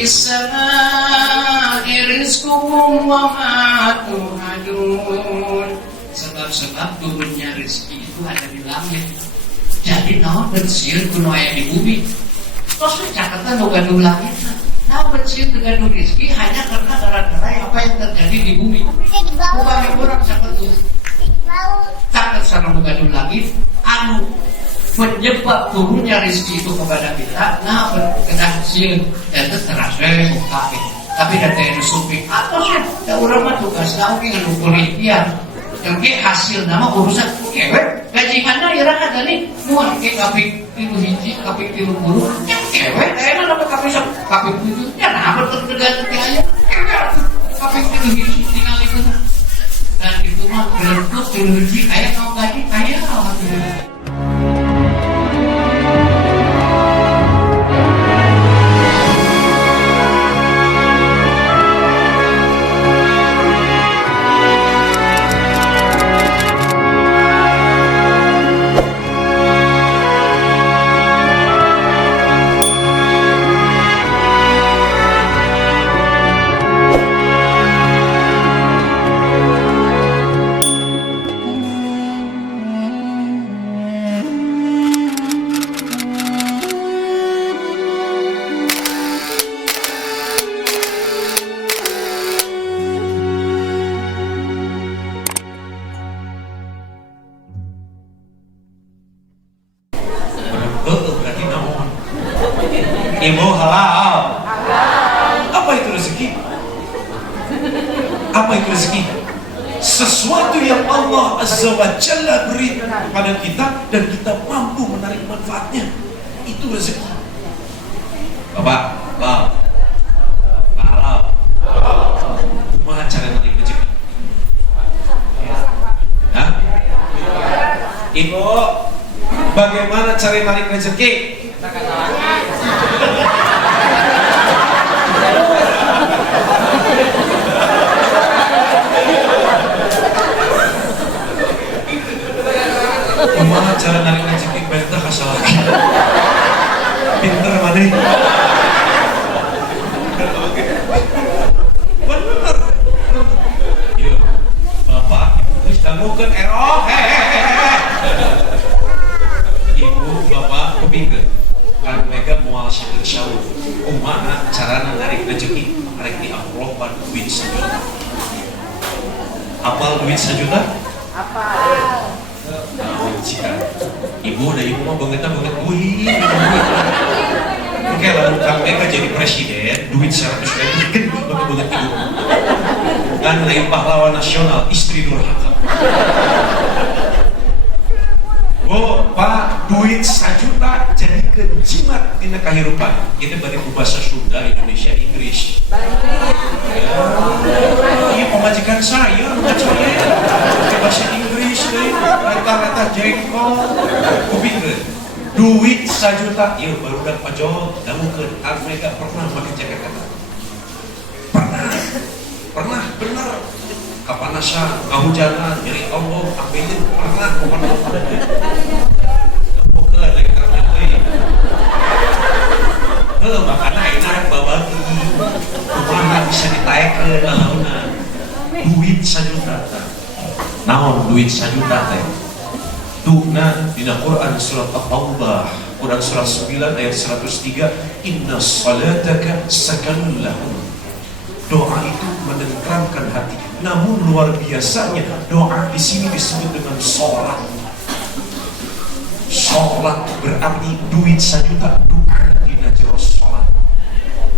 fis samaa'i rizqukum wa ma tu'adun. Sebab-sebab turunnya rezeki itu ada di langit. Jadi naon bersieun kuno aya di bumi. Tos catatan nu gaduh langit. Naon bersieun teu gaduh rezeki hanya karena gara-gara apa yang terjadi di bumi. Bukan kurang saketu. Catat sareng nu gaduh langit anu penyebab turunnya rezeki itu kepada kita. Nah berkenaan sieun dan terasa muka. Tapi data yang suping apa sih? Da urang mah tugas naon ngan ukur ikhtiar. Yang hasil nama urusan kewek gajiannya ya rakyat tadi muah ke kapik 3 hiji kapik 30 kewek enak dapat kapik 7 ya nah bertergantung aya kapik 3 hiji tinggal itu dan itu mah berbentuk 3 hiji aya kalau gaji aya alhamdulillah. Ibu halal. Apa itu rezeki? Apa itu rezeki? Sesuatu yang Allah Azza wa Jalla beri kepada kita dan kita mampu menarik manfaatnya. Itu rezeki. Bapak, halal. Kumaha cara narik rezeki? Hah? Ibu, bagaimana cara narik rezeki? Kumaha cara narik rezeki benta kasalah. Pinter mana? Bener. Iya, bapak, ibu dangukeun erok. Ibu, bapak, kepingin. Kan mereka mual syukur syawur. Kumaha cara narik rezeki? Arek di amplop duit 1 juta. Apal duit 1 juta? Apal. Jika ibu dan ibu mah banget duit. Oke, lalu kang mereka jadi presiden, duit 100.000 gede banget ibu. Kan lain pahlawan nasional, istri durhaka. Oh, Pak, duit 1 juta jadi kejimat dina kahirupan. Kita bari bahasa Sunda, Indonesia, Inggris. Iya, pemajikan saya, bahasa Inggris, rata-rata jengkol. Kupingkeun, duit 1 juta, iya baru udah pajol, dangukeun, mereka pernah pakai jaket kata. Pernah, bener. Kapanasan, kehujanan, nyeri Allah, ambilin, pernah. Bukan, lagi terang makanya enak babagi. Kumaha bisa ditaekeun lalauna. Duit 1 juta. Naon duit 1 juta teh? Tuhna dina Quran surat At-Taubah, Quran surat 9 ayat 103, inna salataka sakanun lahum. Doa itu menenteramkan hati. Namun luar biasanya doa di sini disebut dengan sholat. Sholat berarti duit 1 juta. Doa di najero sholat.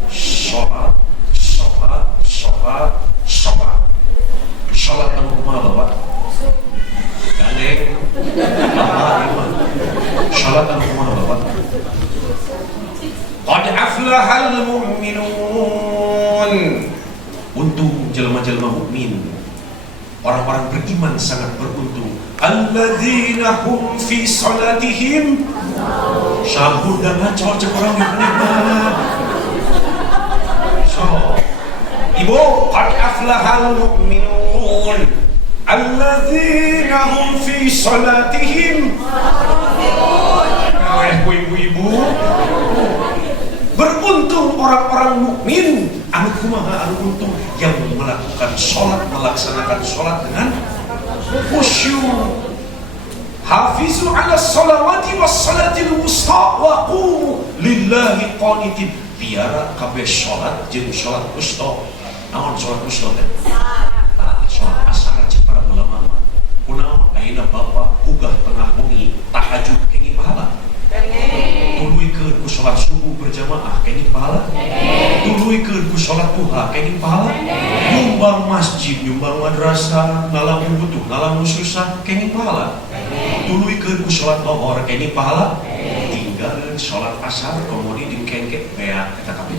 Sholat. Sholat anu kumaha bapak? Gandeng. Sholat anu kumaha bapak? Qad aflahal mu'minun. Untung jelema-jelema mukmin, orang-orang beriman sangat beruntung. Alladzina hum fi salatihim syahud dan ngacor cek orang yang menikmat. So, ibu, qad aflahal mu'minun alladzina hum fi salatihim. Ibu-ibu, beruntung orang-orang mukmin kumaha anu untung yang melakukan sholat, melaksanakan sholat dengan khusyuk. Hafizu ala salawati was salatil wusta wa qumu lillahi qanitin. Biara kabeh sholat jeung sholat wusta. Naon sholat wusta teh? Sholat asar cek para ulama. Kunaon ayeuna bapak ugah tengah bengi tahajud kenging pahala? Tuluikeun ku sholat subuh berjamaah kenging pahala? Tuluikeun ku sholat duha kenging pahala? Nyumbang masjid, nyumbang madrasah, ngalamun butuh, ngalamun susah kenging pahala? Tuluikeun ku sholat lohor kenging pahala? Tinggal sholat asar kemudian dikengke beak eta kabeh.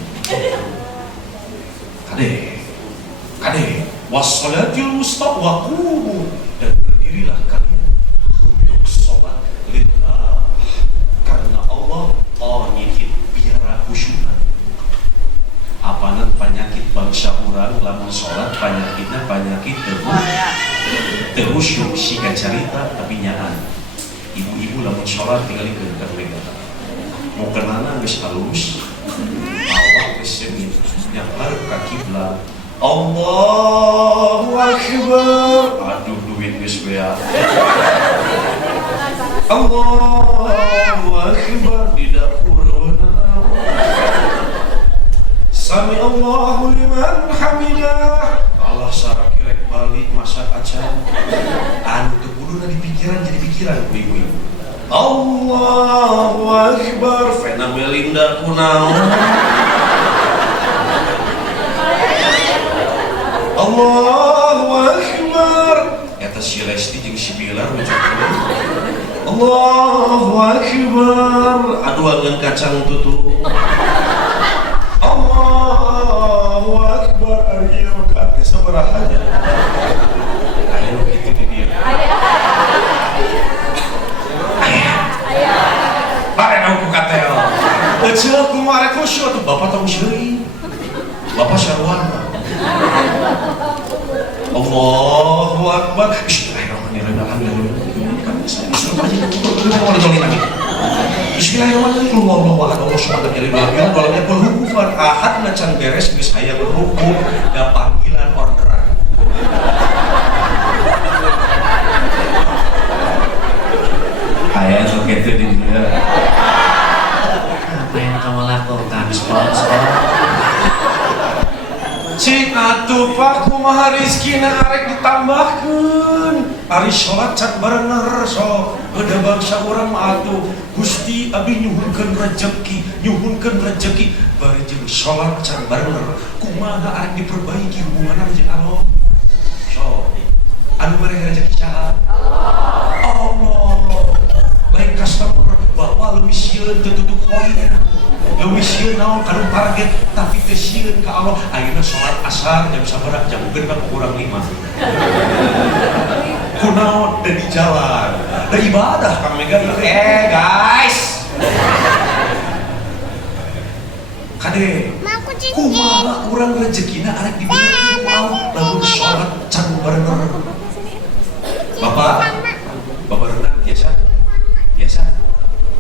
Kade wassalatil wusta wa qumu, dan berdirilah kalian untuk sholat lillah karena Allah qanitin biara khusyukan. Apanan penyakit bangsa urang lamun sholat penyakitnya penyakit terus siga carita tapi nyaan. Ibu-ibu lamun sholat tinggalikeun ka mereka. Mau kenana geus halus, awak geus semin, nyapar ka kiblat. Allahu Akbar. Aduh duit geus bea. Allahu Akbar di dapur. Sami Allahu liman hamidah. Allah sareng kirek balik masak acan. Anu teu kuduna dipikiran jadi pikiran ku ibu-ibu. Allahu Akbar. Fena melinda kunaon. Allahu Akbar. Eta si Lesti jeung si Bilar ucapkeun Allahu Akbar. Aduh angeun kacang tutu. Allahu Akbar. Ari rakaat ge sabaraha? Aya nu kitu di dieu. Aya. Bare nu ku katel. Eceuk kumaha rek khusyuk atuh bapak tong syeuing. Bapak sarwana. Allahu Akbar. Bismillahirrahmanirrahim. Bismillahirrahmanirrahim. Allahu Akbar. Allah subhanahu wa ta'ala. Dalamnya berhubungan ahad nacan beres geus aya berhukum da panggilan orderan. Aya sok kitu di dieu. Apa yang kamu lakukan, sponsor? Cik atuh Pak kumaha rizkina arek ditambahkeun. Ari sholat can bener sok. Beda bangsa urang mah atuh Gusti abdi nyuhunkeun rezeki bari jeung sholat can bener. Kumaha arek diperbaiki hubunganna jeung Allah. Sok. Anu mere rezeki saha? Allah. Lain customer bapak leuwih sieun teu tutup poin. Leuwih sieun naon kanu target tapi teu sieun ka Allah. Ayeuna sholat asar jam sabaraha? Jam mungkin ka kurang 5. Kunaon da di jalan. Da ibadah ka mega guys. Kade kumaha urang rezekina arek diberi ku Allah lamun sholat can bener. Bapak renang biasa.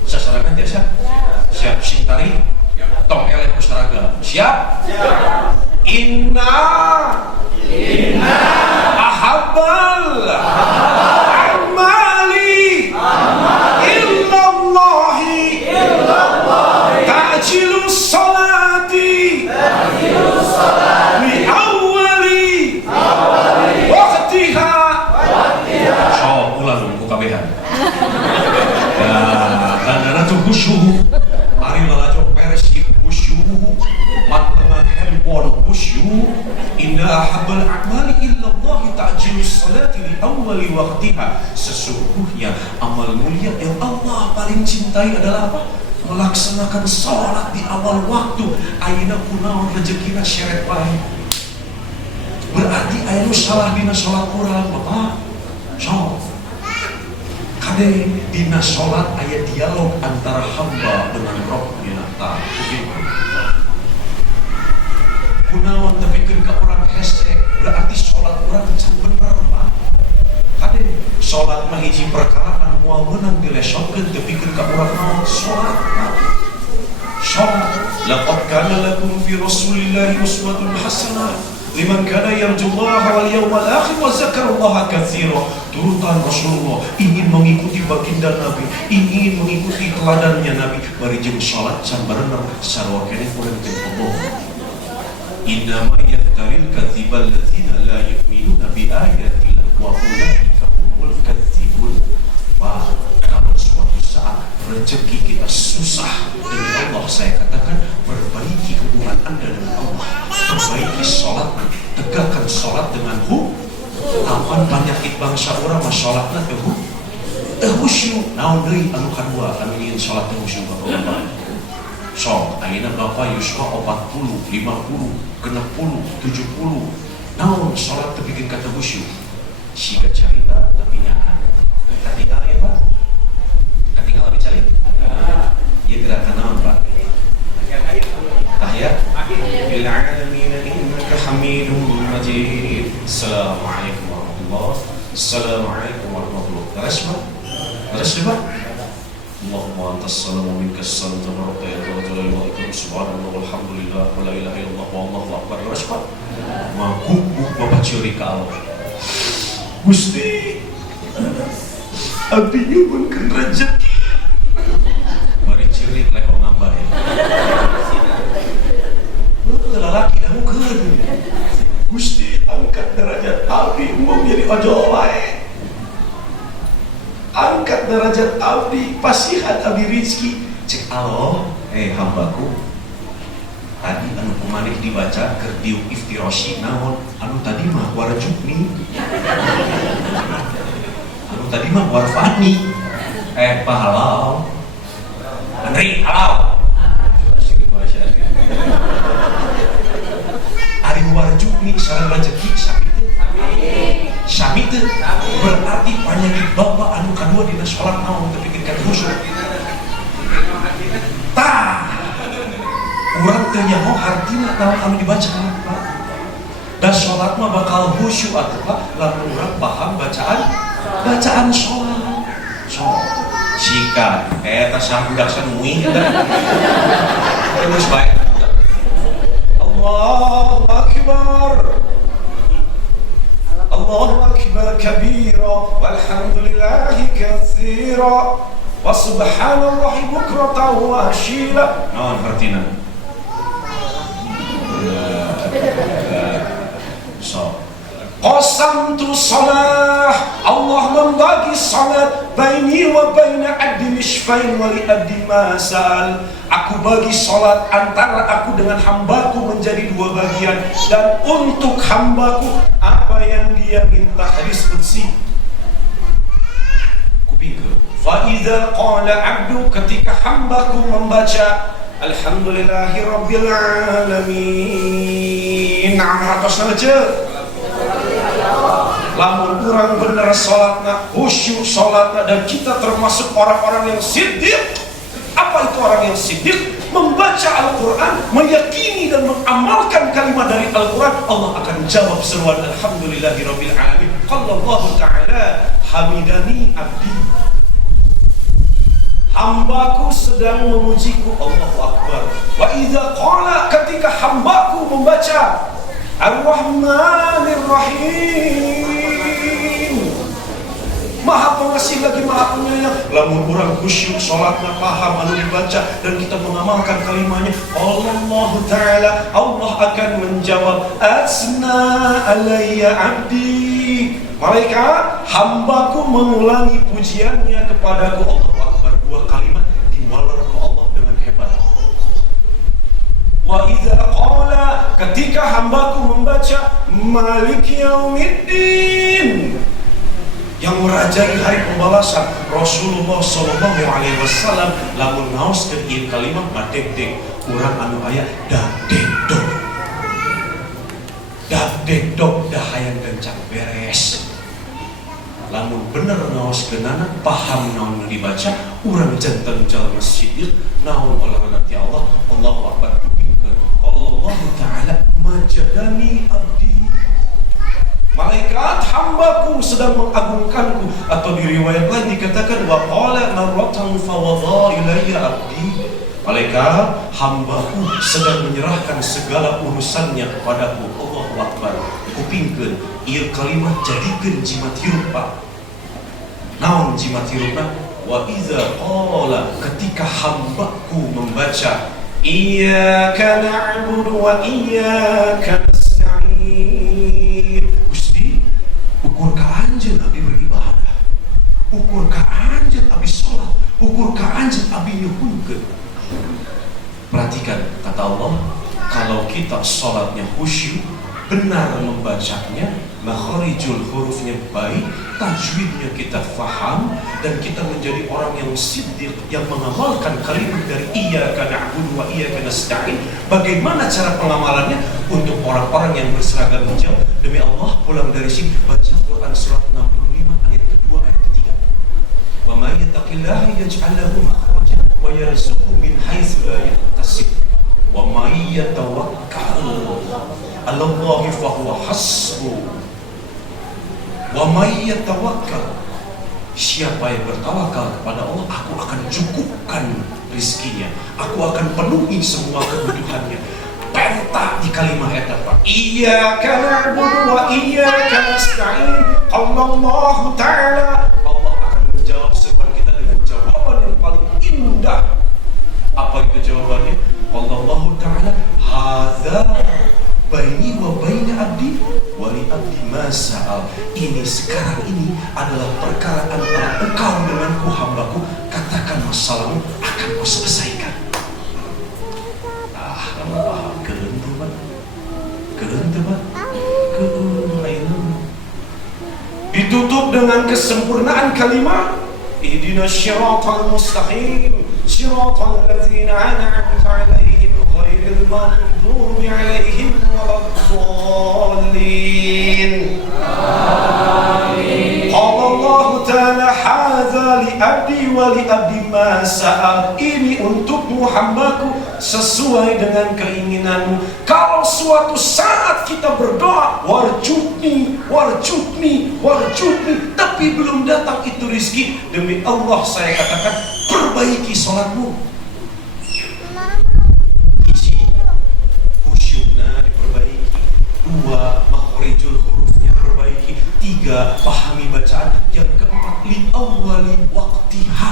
Sasarangan biasa. Siap sing tari. Tong eleh kusaraga. Siap? Inna ahabbal amali illallahi ta'jilus salati li awwali waqtiha. So ulang ku kabehan. Ya, dan tuh khusyuk. Mari lalajok beres khusyuk. Mantengan handphone khusyuk. Inna ahabbal a'mali illallahi ta'jilus salati li awwali waqtiha. Sesungguhnya amal mulia yang Allah paling cintai adalah apa? Melaksanakan sholat di awal waktu. Ayeuna kunaon rezekina syeret bae. Berarti ayeuna salah dina sholat urang, Bapak. So kade dina sholat aya dialog antara hamba dengan Rabbnya ta'ala. Kunaon tepikeun ka urang hese berarti sholat urang can bener, Pak. Kade sholat mah hiji perkara anu moal meunang dilesotkeun tepikeun ka urang naon sholat. Laqad kana lakum fi Rasulillahi uswatun hasanah liman kana yarjullaha wal yawmal akhir wa dzakarallaha katsira. Turutan Rasulullah ingin mengikuti baginda Nabi, ingin mengikuti teladannya Nabi, bari jeung salat can barenang sarua keneh urang teh bohong. Innama yaftaril kadzibal ladzina la yu'minuna bi ayatillah wa ulaika humul kadzibun. Wah, kalau suatu saat rezeki kita susah, demi Allah saya katakan, perbaiki hubungan Anda dengan Allah, perbaiki sholat, tegakkan sholat dengan lawan penyakit bangsa orang mas sholatna khusyuk. Naon deui anu kadua anu nyieun sholat khusyuk Bapak-bapak. Sok ayeuna Bapak yuswa 40, 50, 60, 70. Naon sholat teu bikin kata khusyuk. Siga carita tapi nyahan. Katinggal ya Pak? Katinggal abi cari? Ieu gerakan naon Pak? Tahiyat bil alamin innaka hamidum majid. Assalamualaikum warahmatullahi wabarakatuh. Assalamualaikum warahmatullahi wabarakatuh. Beres Pak? Allahumma antas salam wa minkas salam tabaraka ya jalal wa ikram subhanallah walhamdulillah wa la ilaha illallah wallahu akbar. Beres Pak? Maguk Bapak curi ka Allah. Gusti abdi nyuwunkeun rezeki. Bari ciri leho nambah ya. Lalaki damukeun. Gusti angkat derajat abdi mau jadi ojol wae. Angkat derajat abdi, pasihan abdi rizki. Cek Allah, hambaku. Tadi anu kumanik dibaca keur diuk iftirosi naon? Anu tadi mah warjukni. Anu tadi mah warfani. Pahalau. Andri halau. Ari warjukni sareng rezeki sami teu berarti penyakit bapak anu kadua dina salat naon teu bikin ka khusyuk. Tah urang teu nyaho hartina naon anu dibaca Pak. Da salat mah bakal khusyuk atuh Pak lamun urang paham bacaan salat. So sikat eta sabudak sanuing terus bae. Allahu akbar. Allahu akbar kabira walhamdulillahi katsira wa subhanallahi bukratan wa asyila. Naon artina? So qasamtu shalah, Allah membagi salat baini wa baina abdi misfain wa li abdi masal. Aku bagi salat antara aku dengan hambaku menjadi dua bagian, dan untuk hambaku apa yang dia minta. Hadis qudsi. Kupingkeun. Fa idza qala abdu, ketika hambaku membaca alhamdulillahirabbil alamin, amratosna teu. Lamun urang bener salatna, khusyuk salatna, dan kita termasuk orang-orang yang siddiq. Apa itu orang yang siddiq? Membaca Al-Quran, meyakini dan mengamalkan kalimat dari Al-Quran, Allah akan jawab seruan alhamdulillahirabbil alamin. Qala Allah Ta'ala hamidani abdi, hambaku sedang memujiku. Allahu Akbar. Wa idza qala, ketika hambaku membaca Ar-Rahmanir Rahim, Maha Pengasih lagi Maha Penyayang. Lamun urang khusyuk salatna, paham anu dibaca, dan kita mengamalkan kalimatnya, Allah Ta'ala, Allah akan menjawab asna alayya abdi. Malaikat hambaku mengulangi pujiannya kepadaku. Allahu Akbar. Dua kalimat diwalar ke Allah dengan hebat. Wa idza qala, ketika hambaku membaca Malik Yaumiddin, yang merajai hari pembalasan, Rasulullah sallallahu alaihi wasallam lamun ngaoskeun ieu kalimat madeg-deg, urang anu aya dagdeg-dog. Dagdeg-dog dah hayang gencang beres. Lamun bener ngaoskeunana, paham naon nu dibaca, urang janten jalma siddiq naon olehna ti Allah. Allahu Akbar. Allah Ta'ala majadani abdi, malaikat hambaku sedang mengagungkanku. Atau di riwayat lain dikatakan wa qala marratan fa wadha ilayya abdi, Malaikat, hambaku sedang menyerahkan segala urusannya kepadaku. Allahu Akbar. Kupingkeun ieu kalimat jadikeun jimat hirup. Naon jimat hirupna? Wa iza qala, ketika hambaku membaca iyyaka na'budu wa iyyaka nasta'in. Gusti, ukur ka anjeun abdi beribadah, ukur ka anjeun abdi salat, ukur ka anjeun abdi nyuhunkeun. Perhatikan kata Allah, kalau kita sholatnya khusyuk, benar membacanya, makharijul hurufnya baik, tajwidnya kita faham, dan kita menjadi orang yang siddiq, yang mengamalkan kalimat dari iyyaka na'budu wa iyyaka nasta'in. Bagaimana cara pengamalannya? Untuk orang-orang yang berseragam hijau, demi Allah, pulang dari sini baca Quran surat 65 ayat kedua, ayat ketiga. Wa may yattaqillaha yaj'al lahu makhraja wa yarzuqhu min haitsu la yahtasib wa may yatawakkal 'ala Allahi fa huwa hasbuh wa may yatawakkal, siapa yang bertawakal kepada Allah, aku akan cukupkan rizkinya, aku akan penuhi semua kebutuhannya. Penta di kalimat eta Pak, iyyaka na'budu wa iyyaka nasta'in. Allah Ta'ala, Allah akan menjawab seruan kita dengan jawaban yang paling indah. Apa itu jawabannya? Allah Ta'ala, hadza baini wa baina abdi wa li abdi ma sa'al. Ini sekarang ini adalah perkara antara engkau denganku hambaku. Katakan masalahmu, akan ku selesaikan. Kamu paham? Keren teman, ditutup dengan kesempurnaan kalimat ihdinas syiratal mustaqim syiratal ladzina an'amta 'alaihim ghairil maghdubi 'alaihim waladdallin. Amin. Allah Ta'ala, hadza li abdi wa li abdi ma sa'al. Ini untukmu hambaku sesuai dengan keinginanmu. Kalau suatu saat kita berdoa warjukni, tapi belum datang itu rizki, demi Allah saya katakan, perbaiki sholatmu. Isi khusyukna diperbaiki, 2 makhrijul hurufnya perbaiki, 3 pahami bacaan, yang keempat li awwali waqtiha,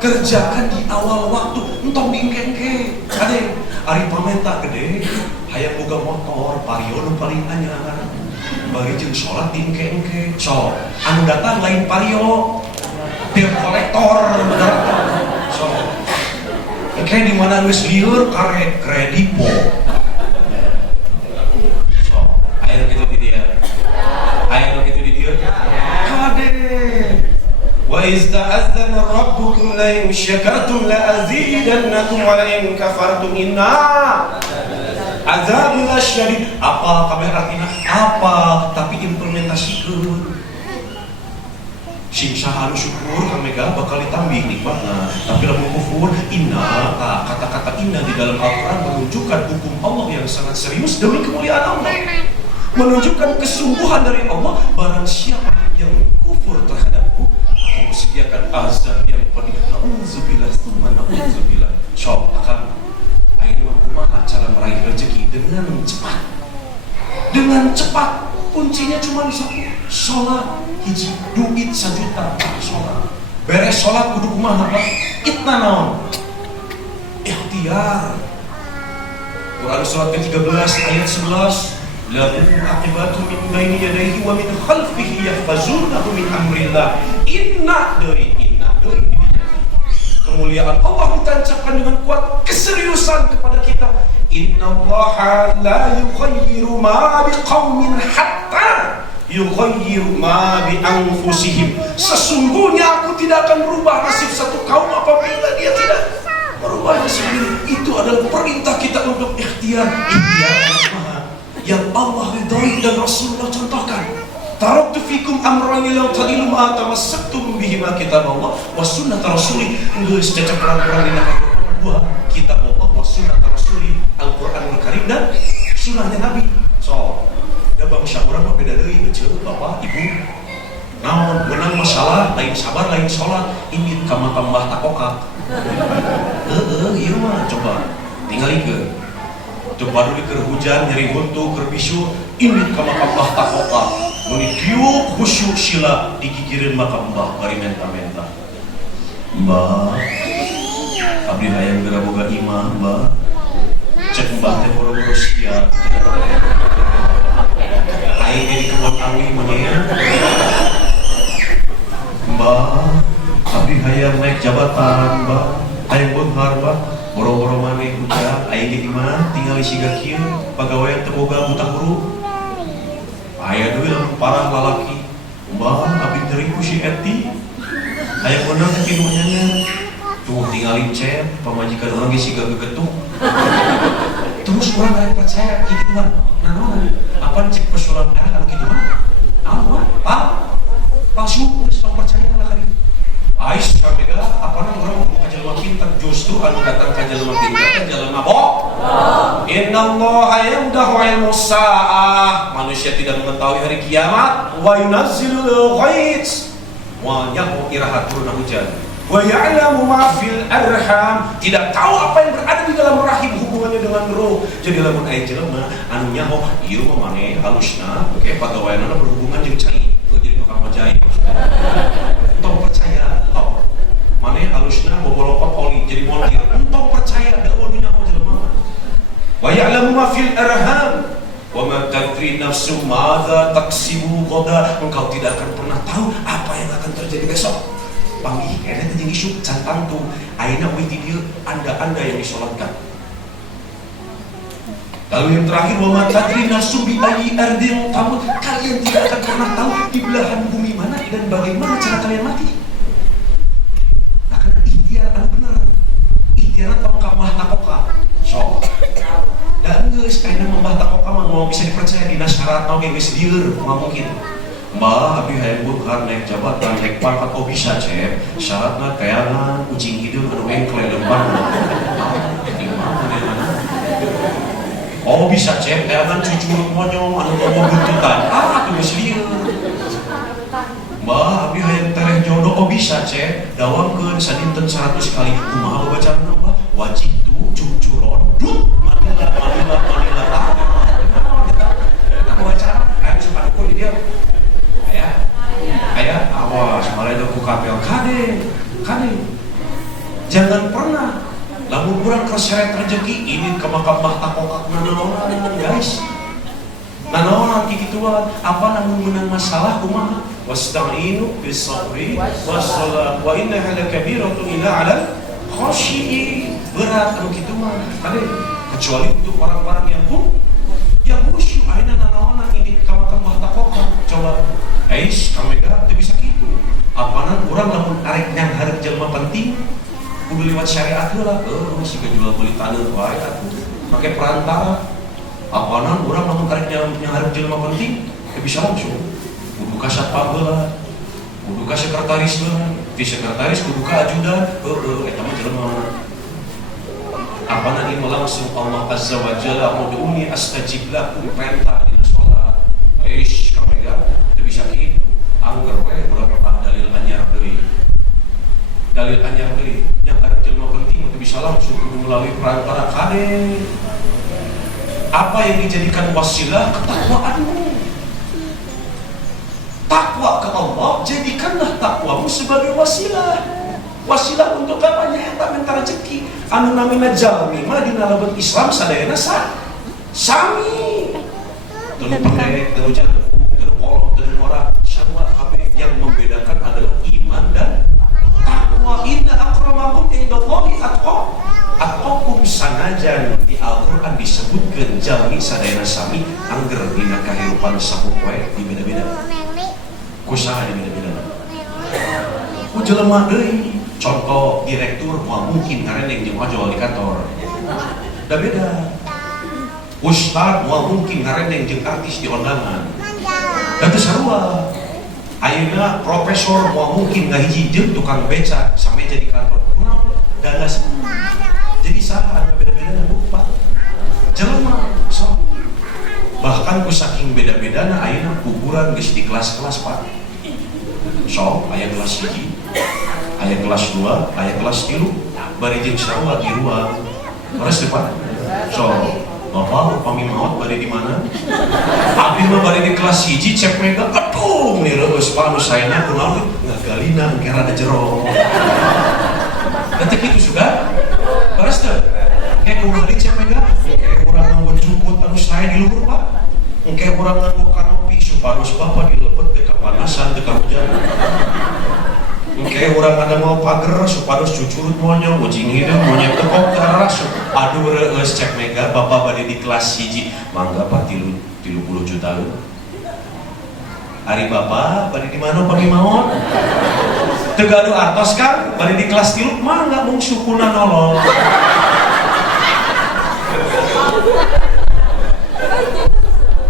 kerjakan di awal waktu, entong diengke-engke. Ada yang ari pamenta gede, hayang boga motor, pario nu paling anyar, bari jeung salat diengke-engke. So, anu datang lain pario, debt kolektor, so, engke di mana geus lieur kare kredipo. So, aya gitu di dia. Aya gitu di dia. Kade. Wa iz ta'azzana rabbukum la in syakartum la azidannakum wa la in kafartum inna azabil lasyadid. Apa kabeh artina? Apa? Tapi implementasikan. Sing saha anu syukur kamega bakal ditambih nikmatna. Tapi lamun kufur, inna, kata-kata inna di dalam Al-Qur'an menunjukkan hukum Allah yang sangat serius demi kemuliaan Allah. Menunjukkan kesungguhan dari Allah. Barang siapa yang kufur terhadapku, aku sediakan azab yang pedih. Na'udzubillah, tsumma na'udzubillah. So, akan akhirnya kumaha cara meraih rezeki dengan cepat. Dengan cepat. Kuncinya cuma di satu, sholat hiji, duit 1 juta, sholat. Beres sholat kudu kumaha Pak? Itna naon? Ikhtiar. Quran surat ke-13 ayat 11. Lahu aqibatu min baini yadayhi wa min khalfihi yahfazunahu min amrillah. Inna deui. Kemuliaan Allah ditancapkan dengan kuat keseriusan kepada kita. Innallaha la yughayyiru ma biqaumin hatta yughayyiru ma bi anfusihim. Sesungguhnya aku tidak akan merubah nasib satu kaum apabila dia tidak merubahnya sendiri. Itu adalah perintah kita untuk ikhtiar yang Allah ridhoi dan Rasulullah contohkan. Taraktu fikum amrani law tadilu ma tamassaktum bihi ma kitab Allah wa sunnat rasulih. Geus cecep perang-perang dina dua kitab Allah wa sunnat rasulih, Al-Qur'anul Karim dan sunnahnya Nabi. So, da bangsa urang mah beda deui euceul Bapak Ibu. Naon menang masalah lain sabar lain salat, ini ka makam Mbah Takokak. iya mah coba tinggal ke coba dulu ke hujan nyeri huntu ke bisu ini ka makam bah takoka muni tiup khusyuk sila digigireun makam bah bari menta-menta mbah abdi hayang geura boga imah mbah cek mbah teh boro-boro siap aing di kebon awi meunya mbah abdi hayang naik jabatan mbah hayang beunghar mbah boro-boro maneh ucap aing ge imah tinggal siga kieu pagawean teu boga buta huruf aya deui lamun parah lalaki mbah abdi teu ku si Eti hayang beunang teh kieu nya tuh tinggalin chat pamajikan urang ge siga gegetuk terus urang rek percaya kitu mah naon apa cek persoalan merah anu kitu mah naon palsu geus percaya lah kali ais kamega apana urang mau kajelema pintar justru anu datang kajelema pintar teh jelema innallaha yamdahu ilmu saah manusia tidak mengetahui hari kiamat wa yunazzilul ghaits wa yahu irahat turun hujan wa ya'lamu ma fil arham tidak tahu apa yang berada di dalam rahim hubungannya dengan roh jadi lamun aya jelema anu nyaho ieu mah maneh halusna oke pagaweanna berhubungan jeung cai jadi tukang majai entong percaya entong maneh halusna bobolokot oli jadi montir entong percaya da anu nyaho jelema wa ya'lamu ma fil arham wa ma tadri nafsu madza taksibu ghadan engkau tidak akan pernah tahu apa yang akan terjadi besok panggih kena teh jeung isu cantang tuh ayeuna we di dieu anda yang disolatkan. Lalu yang terakhir wa ma tadri nafsu bi ayyi ardin tamut kalian tidak akan pernah tahu di belahan bumi mana dan bagaimana cara kalian mati. Nah kan ikhtiar anu bener. Ikhtiar tongkap mah takoka. So. Dan geus ayeuna mah takoka mah mau bisa dipercaya dina syarat oge geus dieur mah mungkin. Mbah abdi hayang beunghar naik jabatan naik pangkat oh bisa cep syaratna teangan kucing hideung anu engkel lempar oh bisa cep teangan cucurut monyong anu ngomong buntutan atuh geus lieur mbah abdi hayang tereh jodoh oh bisa cep dawamkeun sadinten 100 kali kumaha babacana mbah wajib tu cucuron dut manila babacana aya sapadukur di dieu ayah awas malah ada kukapel kade jangan pernah lamun kurang kerseret rezeki ini ke makam bah takokak nanaonan guys nanaonan kikituan apa namun menang masalah kumaha wasta'inu bis sabri wassalah wa innaha lakabiratun illa 'alal khashi'in berat anu kitu mah kade kecuali untuk orang-orang yang khusyuk ayeuna nanaonan ini ke makam bah takokak coba ais kamega teu bisa kitu apana urang lamun arek nyang hareup jelema penting kudu lewat syariat heula siga jual beli taneuh wae atuh make perantara apana urang lamun arek nyang hareup jelema penting teu bisa langsung kudu ka satpam heula kudu ka sekretaris heula di sekretaris kudu ka ajudan eta mah jelema apana ieu langsung Allah azza wa jalla ud'uni astajib lakum perintah dina salat ais kamega bisa kitu anggar we ulah pernah dalil anyar deui yang hareup jelema penting teu bisa langsung kudu melalui perantara kade apa yang dijadikan wasilah ketakwaanmu takwa ke Allah jadikanlah takwamu sebagai wasilah untuk apa eta minta rezeki anu namina jalmi mah dina labeut Islam sadayana sami teu pendek teu jago yang membedakan adalah iman dan takwa. Inna akramakum indallahi atqakum sanajan di Al-Qur'an disebutkeun jalmi sadayana sami angger dina kahirupan sakup wae dibeda-beda. Kusaha dibeda-beda. Ku jelema deui contoh direktur moal mungkin ngareneng jeung wajo wali kantor. Da beda. Ustad moal mungkin ngareneng jeung artis di undangan. Da teu sarua. Ayeuna profesor mau mungkin ngahiji jeung tukang beca sampai jadi kantor kunaon dana jadi saha anu beda-beda lupa jelema sok bahkan ku saking beda-bedana ayeuna kuburan geus di kelas-kelas Pak sok aya kelas 1 aya kelas 2 aya kelas 3 bari jeung sarua di ruang terus depan so bapak upami maot bari di mana abdi mah bari di kelas 1 cek mega aduh nih reus panu sayana kunaon ngagalina engke rada jero detik itu juga beres teh engke kumaha cek mega engke urang nganggo jukut anu saya di luhur pak engke urang nganggo kanopi supados bapak dilepet teh kapanasan teh kahujanan engke urang ada mau pager supados cucurut monyong ucing hideung monyet tekok teras aduh reus cek mega bapak bade di kelas 1 mangga pak 30 juta hari bapak bade di mana pagi maot teu gaduh artos kan bade di kelas 3 mangga mung sukuna nolol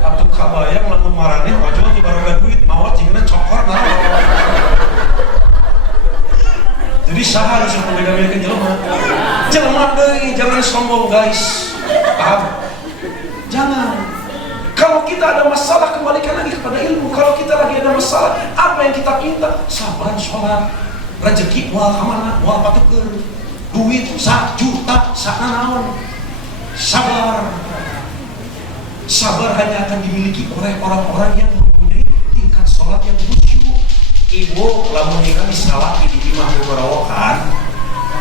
atuh kabayang lamun marane ojol ti baroga duit maot jigana cokor nah jadi saha harus membeda-bedakan jelema deui jangan sombong guys paham jangan kalau kita ada masalah kembalikan lagi kepada ilmu kalau kita lagi ada masalah apa yang kita minta sabar sholat rezeki moal kamana moal patukeun duit 1 juta sakanaon sabar hanya akan dimiliki oleh orang-orang yang mempunyai tingkat sholat yang khusyuk. Ibu lamun ningali salah di imah gorowokan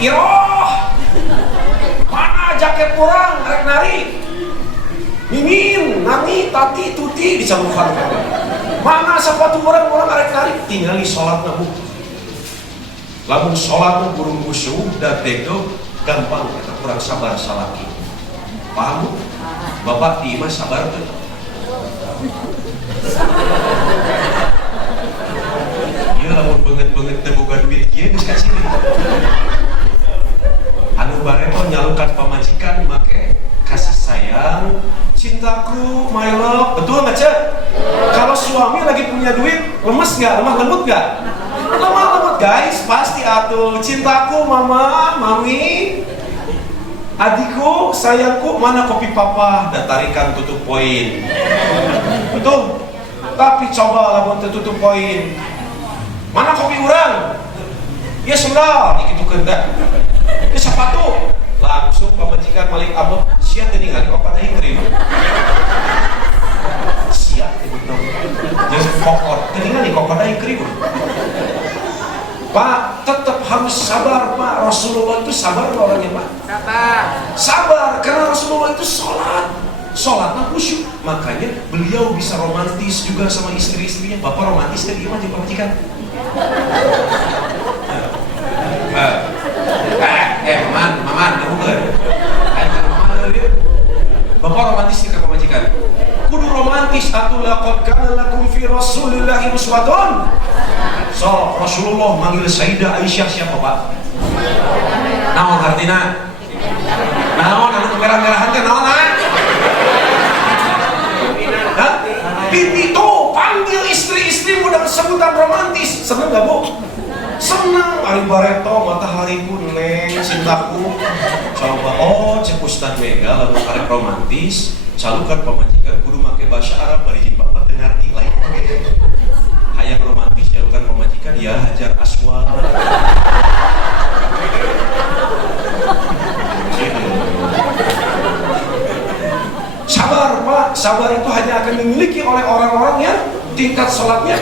iroh mana jaket kurang rek nari mimin nami tati tuti dicabukan mana sepatu orang rek nari tinggali sholatna bu lamun sholatna burung khusyuk dan teko gampang kita kurang sabar salaki paham bu bapak di imah sabar tuh lamun banget terbuka duit kieu geus kasih anu bareto nyalukan pamajikan make kasih sayang cintaku my love betul nggak cek kalau suami lagi punya duit lemes nggak lemah lembut nggak lemah lembut guys pasti atuh cintaku mama mami adikku sayangku mana kopi papa dan tarikan tutup poin betul tapi coba lamun tutup poin mana kopi urang ya sendal dikitukeun da ya sepatu langsung pamajikan malik abah sia teh ningali opat aing kriu sia betul jeung kokot teh ningali opat aing kriu Pak tetap harus sabar Pak Rasulullah itu sabar orangnya Pak sabar karena Rasulullah itu sholatnya khusyuk makanya beliau bisa romantis juga sama istri-istrinya bapak romantis tadi gimana jadi pamajikan maman kamu kan bapak romantis ke pamajikan kudu romantis atuh laqad kana lakum fi rasulillahi uswatun so Rasulullah manggil Sayyidah Aisyah siapa Pak naon artina naon anu merah-merahan teh naon pipi tuh panggil istri-istrimu dengan sebutan romantis seneng gak bu? Seneng ari bareto matahari pun neng cintaku coba cek Ustaz Mega lalu karek romantis calukan pamajikan kudu make bahasa Arab bari jeung bapak teu ngarti lain hayang romantis calukan pamajikan ya hajar aswad sabar Pak, sabar itu hanya akan dimiliki oleh orang-orang yang tingkat sholatnya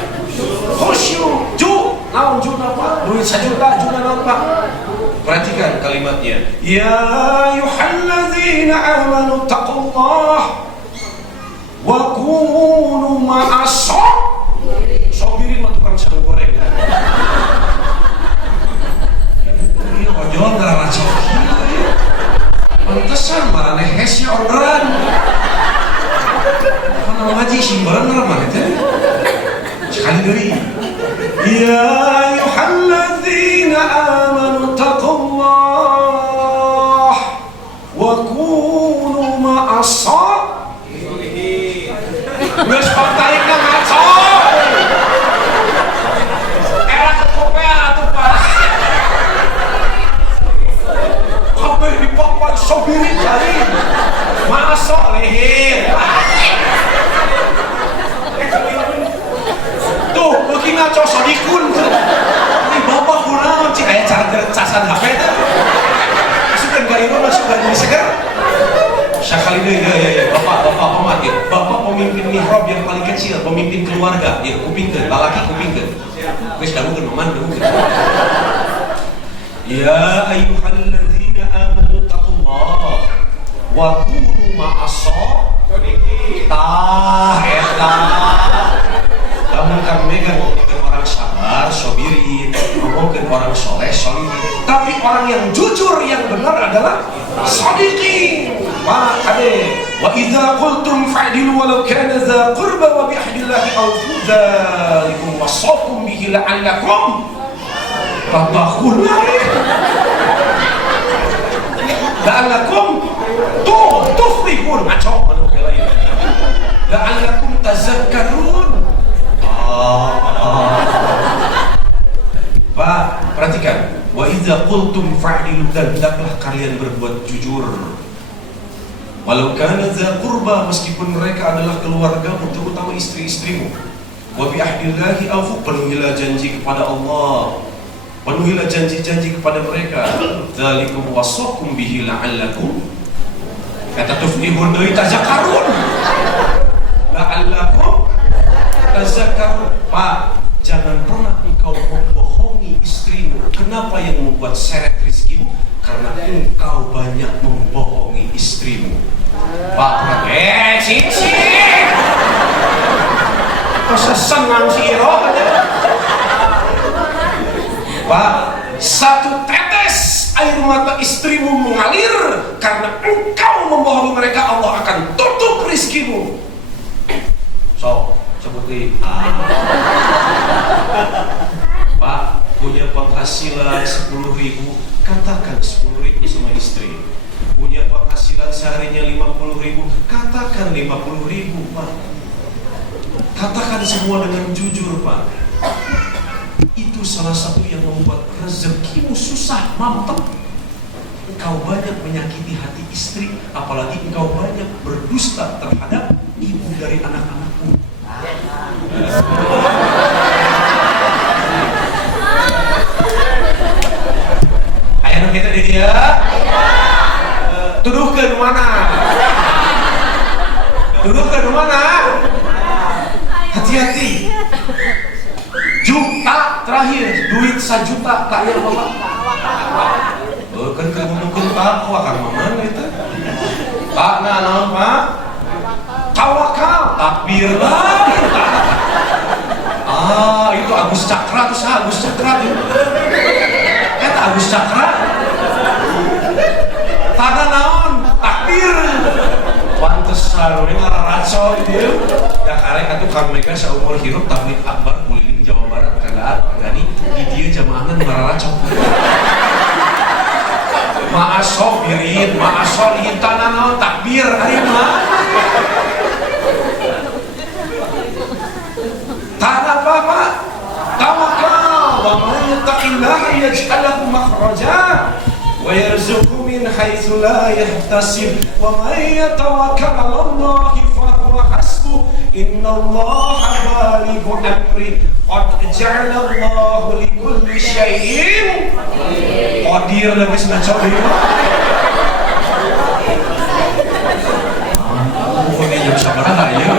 khusyuk, naon Pak, duit 1 juta, naon Pak perhatikan kalimatnya ya ayyuhalladzina amanu taqullah wa kunu ma'as sobirin mah tukang sarung goreng gitu iya ojol ngarana pantesan marane hesnya orderan mana ngaji sih bener mah teh sekali deui ya ayyuhalladzina amanu taqullah wa kunu ma'as geus tarik na ngaco era kopea atuh Pak kabeh dipapan sobirin jari masuk lehir tuh beuki ngaco sodikun ini bapak kunaon cik aya cara casan HP itu masukkan gairah, masukkan jadi segar. Sekali deh, ya, bapak pemat ya, bapak pemimpin mihrab yang paling kecil, pemimpin keluarga, ya kupingkeun, lalaki kupingkeun. Geus dangukeun maman dangukeun. Ya ayyuhalladzina amanu taqullah wa kunu ma'as-shadiqin. Eta. Kamu megang orang sabar, sobirin, ngomongin orang soleh, solihin. Tapi orang yang jujur, yang benar adalah shadiqin. Wa ade wa idza qultum fa'dilu walau kana dza qurba wa bi ahdillahi awfu dzalikum wasaqum bihi la'allakum tattaqun. La'allakum tuflihun. Ngaco anu lain. La'allakum tazakkarun. Pak, perhatikan. Wa idza qultum fa'dilu, dan hendaklah kalian berbuat jujur. Walau kana dza qurba, meskipun mereka adalah keluargamu, terutama istri-istrimu. Wa bi ahdillahi awfu, penuhilah janji kepada Allah. Penuhilah janji-janji kepada mereka. Dzalikum wasaqum bihi la'allakum tuflihun deui tazakkarun. La'allakum tazakkarun. Pak, jangan pernah engkau membohongi istrimu. Kenapa yang membuat seret rezekimu? Karena engkau banyak membohongi istrimu. Pak, cici. Masa senang si Iro aja. Pak, satu tetes air mata istrimu mengalir karena engkau membohongi mereka, Allah akan tutup rizkimu. So, seperti Pak, punya penghasilan 10.000, katakan 10.000 sama istri. Punya penghasilan seharinya 50.000, katakan 50.000, Pak. Katakan semua dengan jujur, Pak. Itu salah satu yang membuat rezekimu susah mampet. Engkau banyak menyakiti hati istri, apalagi engkau banyak berdusta terhadap ibu dari anak-anakmu. Ayo kita di dia. Tuduhkeun mana? Tuduhkeun mana? Hati-hati. Juta terakhir, duit 1 juta tak ya Bapak? Kan ngomongkeun takwa kan mana itu? Tak naon Pak? Tawakal, takbir lah. Itu Agus Cakra tuh, Agus Cakra tuh. Eta Agus Cakra. Tanda naon, takbir. Pantesan we ngararaco ieu. Da karek atuh Kang Mega saumur hirup tabligh akbar keliling Jawa Barat kagani di dieu jamaahna ngararaco. Ma'asobirin, ma'asolihin, tanda naon, takbir ari mah. Tanda apa Pak? Tawakal, wa man yattaqillaha yaj'al lahu makhraja wa yarzuqhu min haitsu la yahtasib, wa man yatawakkal 'ala Allahi fa huwa hasbuh, innallaha balighu amri, qad ja'ala Allahu likulli syai'in qadir. Lebih senang ieu. Ini jam sabaraha ieu?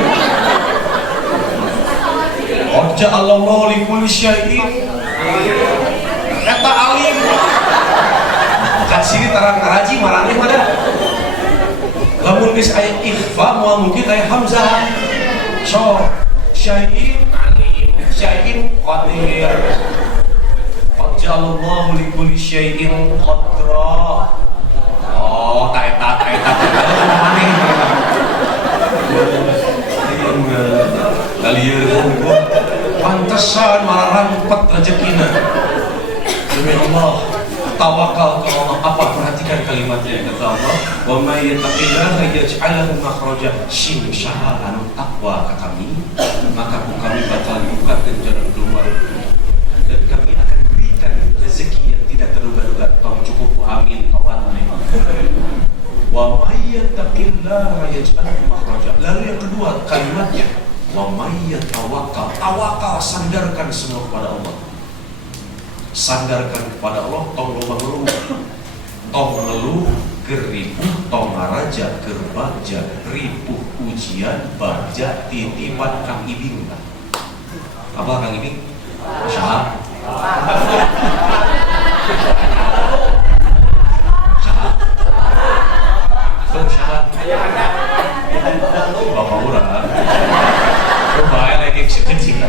Qad ja'ala Allahu likulli syai'in. Eta alim. Kan sini tarang ngaraji marane mah dah. Lamun geus aya ikhfa moal mungkin aya hamzah. So, syai'in alim, syai'in qadir. Qad ja'ala Allahu likulli syai'in qadra. Oh, ta maneh. Kalian pantesan malah rampet rezekina. Demi Allah, tawakal ke Allah. Apa? Perhatikan kalimatnya, kata Allah, wa may yattaqillaha yaj'al lahu makhraja. Sing saha anu takwa ka kami, maka kami bakal bukakan jalan keluar, dan kami akan berikan rezeki yang tidak terduga-duga. Tolong cukup, amin, tobat memang. Wa may yattaqillaha yaj'al lahu makhraja. Lalu yang kedua kalimatnya, wa may yatawakkal. Tawakal, sandarkan semua kepada Allah. sandarkan kepada Allah, tong loba ngeluh, tong ngeluh geripuh, tong ngaraja gerbaja, ripuh ujian baja titipan Kang Ibing. Apa Kang Ibing? Syah. Bapak urang berbahaya lagi kencing lah.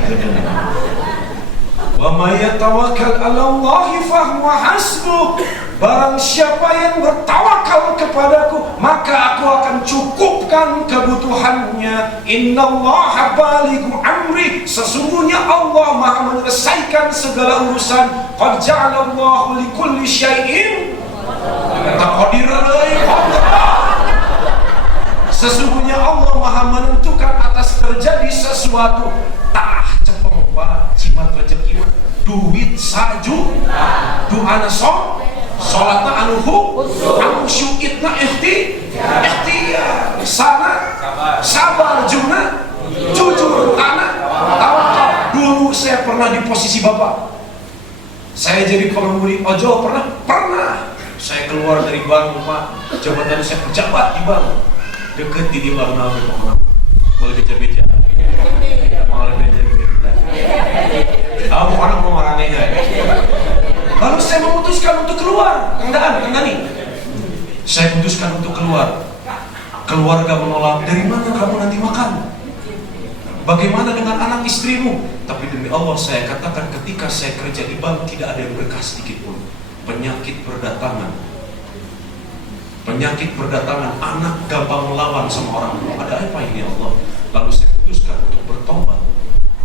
Wa may yatawakkal 'ala Allahi fahuwa hasbuh. Barang siapa yang bertawakal kepadaku, maka aku akan cukupkan kebutuhannya. Innallaha balighu amri. Sesungguhnya Allah Maha menyelesaikan segala urusan. Qad ja'alallahu likulli syai'in taqdir. Sesungguhnya Allah Maha menentukan atas terjadi sesuatu. Tah cepeng ba jimat rezeki duit saju duana sok salatna anu anu syuitna ikhtiar sana sabar juna jujur tanah tawakal. Dulu saya pernah di posisi Bapak. Saya jadi pengemudi ojol pernah. Saya keluar dari bank, Pak. Jabatan saya pejabat di bank. Deket di bang nabi Muhammad, boleh beja-beja, boleh beja-beja. Aku anak mau marah nih. Lalu saya memutuskan untuk keluar, enggak. Saya putuskan untuk keluar. Keluarga menolak. Dari mana kamu nanti makan? Bagaimana dengan anak istrimu? Tapi demi Allah saya katakan, ketika saya kerja di bank tidak ada yang berkah sedikit pun. Penyakit berdatangan. Anak gampang melawan sama orang tua. Ada apa ini Allah? Lalu saya putuskan untuk bertobat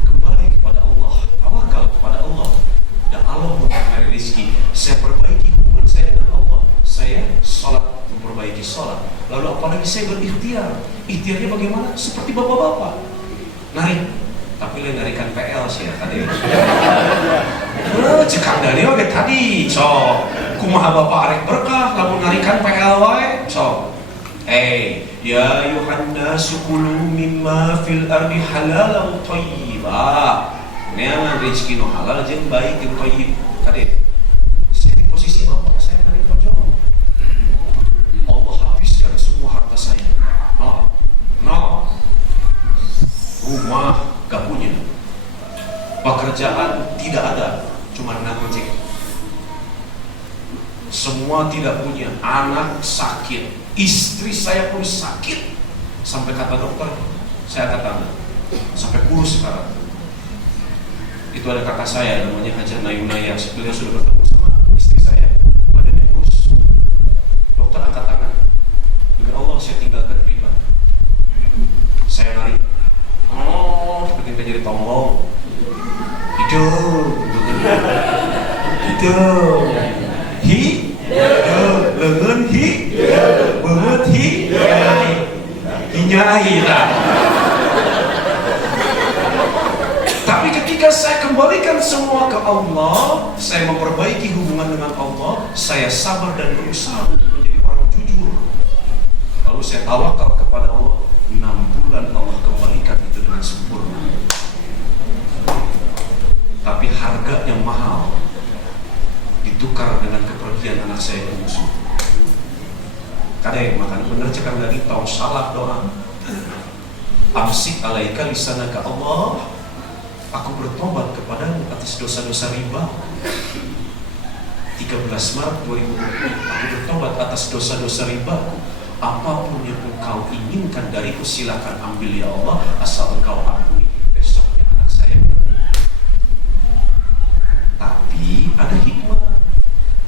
kembali kepada Allah, tawakal kepada Allah, dan Allah memberi rezeki. Saya perbaiki hubungan saya dengan Allah. Saya sholat, memperbaiki sholat. Lalu apalagi saya berikhtiar. Ikhtiarnya bagaimana? Seperti bapak-bapak narik, tapi lain narikan PL sih ya tadi. Cekang dari oke tadi, kumaha bapak arek berkah, lamun narikan PL wae, ya ayuhan nasu kulu mimma fil ardi halalan thayyibah. Neangan rezeki nu halal jeung baik jeung thayyib. Tadi saya di posisi bapak, saya narik pojok. Allah habiskan semua harta saya. Rumah gak punya, pekerjaan tidak ada, cuma ngojek. Semua tidak punya, anak sakit, istri saya pun sakit, sampai kata dokter, saya kata sampai kurus sekarang. Itu ada kakak saya namanya Hajar Nayunaya, sebelumnya sudah bertemu sama istri saya, badannya kurus. Dokter angkat tangan, demi Allah saya tinggalkan riba. Saya narik, kita jadi tombol, hidup, lengan banget hinyai lah. Tapi ketika saya kembalikan semua ke Allah, saya memperbaiki hubungan dengan Allah, saya sabar dan berusaha untuk menjadi orang jujur. Lalu saya tawakal kepada Allah. 6 bulan Allah kembalikan itu dengan sempurna. Tapi harganya mahal, ditukar dengan kepergian anak saya ke musuh. Kadang makan bener cekang dari tahu salah doa. Amsik alaika lisanaka Allah. Aku bertobat kepadamu atas dosa-dosa riba. 13 Maret 2020, aku bertobat atas dosa-dosa ribaku. Apapun yang engkau inginkan dariku silakan ambil ya Allah, asal engkau ampuni. Besoknya anak saya. Tapi ada hikmah.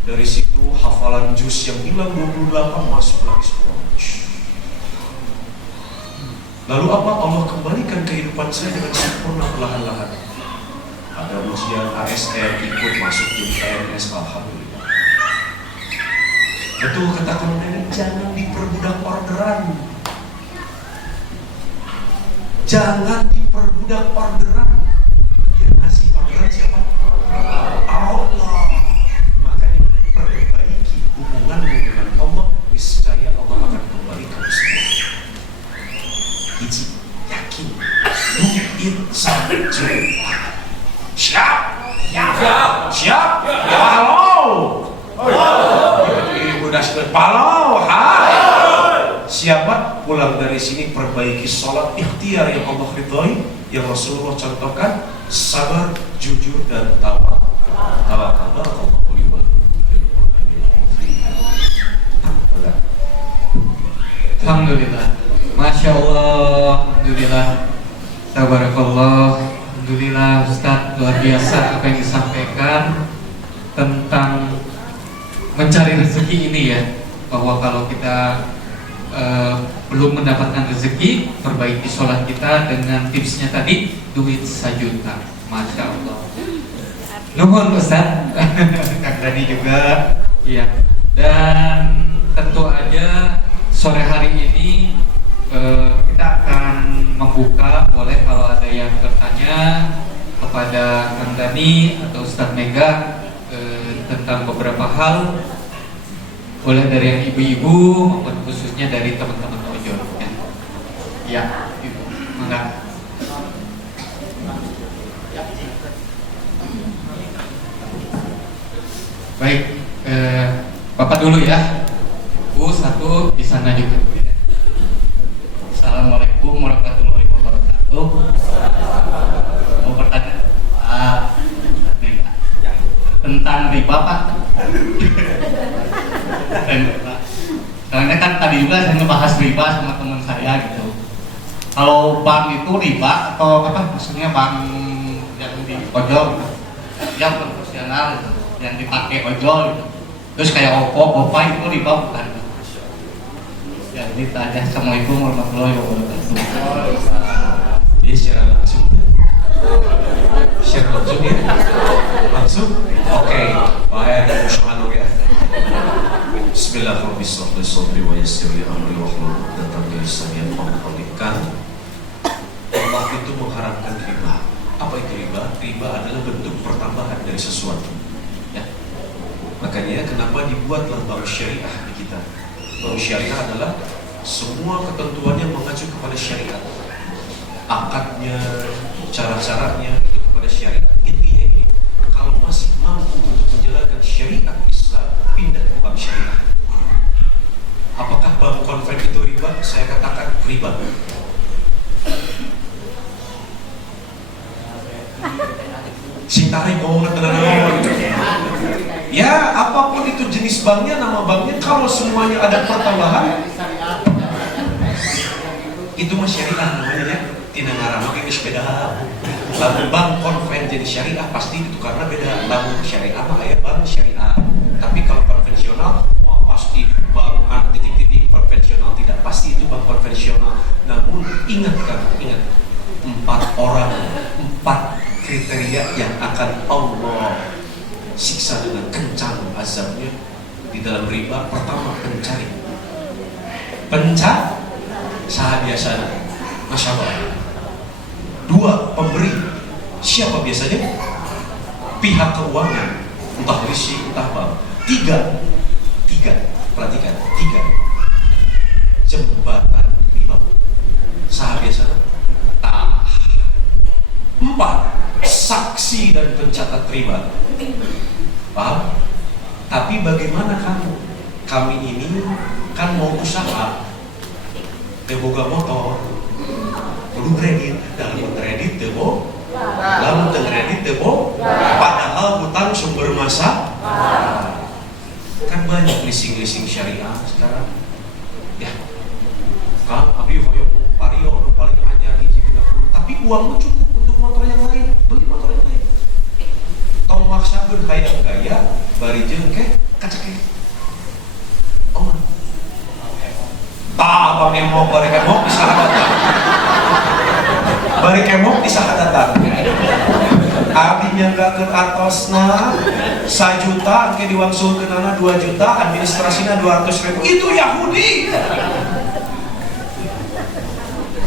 Dari situ hafalan juz yang hilang 28 masuk lagi 10. Lalu apa? Allah kembalikan kehidupan saya dengan sempurna perlahan-lahan. Ada ujian ASN, ikut masuk jadi PNS, alhamdulillah. Betul kata teman ini, jangan diperbudak orderan. Jangan diperbudak orderan. Yang ngasih orderan siapa? Allah. Makanya perbaiki hubunganmu dengan Allah, niscaya Allah akan kembalikan semua. Hiji, yakin, duit saja. Siap? Siap. tugaskan palau, hai. Siapa pulang dari sini perbaiki sholat ikhtiar yang Allah ridhoi, yang Rasulullah contohkan, sabar, jujur dan tawakal. Alhamdulillah, Masya Allah, Alhamdulillah, Tabarakallah, Alhamdulillah Ustaz, luar biasa apa yang disampaikan tentang mencari rezeki ini ya. Bahwa kalau kita belum mendapatkan rezeki, perbaiki sholat kita dengan tipsnya tadi, duit 1 juta. Masya Allah. Nuhun Ustaz, Kang Dani juga, iya. Dan tentu aja sore hari ini kita akan membuka, boleh kalau ada yang bertanya kepada Kang Dani atau Ustaz Mega tentang beberapa hal, boleh dari yang ibu-ibu maupun khususnya dari teman-teman ojol ya. Ya, ibu, mangga. Baik, Bapak dulu ya. Bu, satu di sana juga. Assalamualaikum warahmatullahi wabarakatuh. Mau bertanya tentang riba Pak. Karena kan tadi juga saya ngebahas riba sama teman saya gitu. Kalau bank itu riba atau apa? Maksudnya bank yang di ojol, yang profesional gitu, yang dipakai ojol gitu. Terus kayak Oppo, Oppa itu riba bukan? Jadi tanya. Assalamualaikum warahmatullahi wabarakatuh. Jadi secara langsung share langsung ya. Langsung? Oke. Baik, subhanallah ya. Bismillahirrahmanirrahim wa yassir li amri wa hlul 'uqdatam min lisani yafqahu Allah itu mengharamkan riba. Apa itu riba? Riba adalah bentuk pertambahan dari sesuatu. Ya. Makanya kenapa dibuatlah bank syariah di kita? Bank syariah adalah semua ketentuannya mengacu kepada syariat. Akadnya, cara-caranya itu kepada syariat. Intinya ini, kalau masih mampu untuk menjalankan syariat Islam, pindah ke bank syariah. Apakah bank konven itu riba? Saya katakan riba. Sintari ngomong tenang. Ya, apapun itu jenis banknya, nama banknya, kalau semuanya ada pertambahan, itu mah syariah namanya ya. Tina ngaramah ini beda. Lalu bank konven jadi syariah pasti itu karena beda. Lalu syariah mah aya bank syariah. Tapi kalau konvensional, wah pasti bank titik-titik konvensional, tidak pasti itu bank konvensional. Namun ingat 4 kriteria yang akan Allah siksa dengan kencang azabnya di dalam riba. Pertama, pencari. Saha biasanya, Masya Allah. 2, pemberi. Siapa biasanya? Pihak keuangan, entah risi, entah bank. 3, perhatikan. 3, jembatan riba. Saha biasanya? 4, saksi dan pencatat riba. Paham? Tapi bagaimana kamu? Kami ini kan mau usaha, boga motor, kudu kredit, dalam kredit tebo, lalu kredit tebo, padahal hutang sumber masa, kan banyak leasing syariah sekarang. Ya, kan abi hoyong pario paling anyar hiji 30, tapi uangmu cukup untuk motor yang lain, beli motor yang lain. Tong maksakeun hayang gaya, bari jeung ke kacake. Oman. Abang emok bari kemok di sahadatan. Bari kemok di sahadatan. Abdi nyanggakeun atosna 1 juta, ke diwangsulkeunana 2 juta, administrasina 200.000. Itu Yahudi.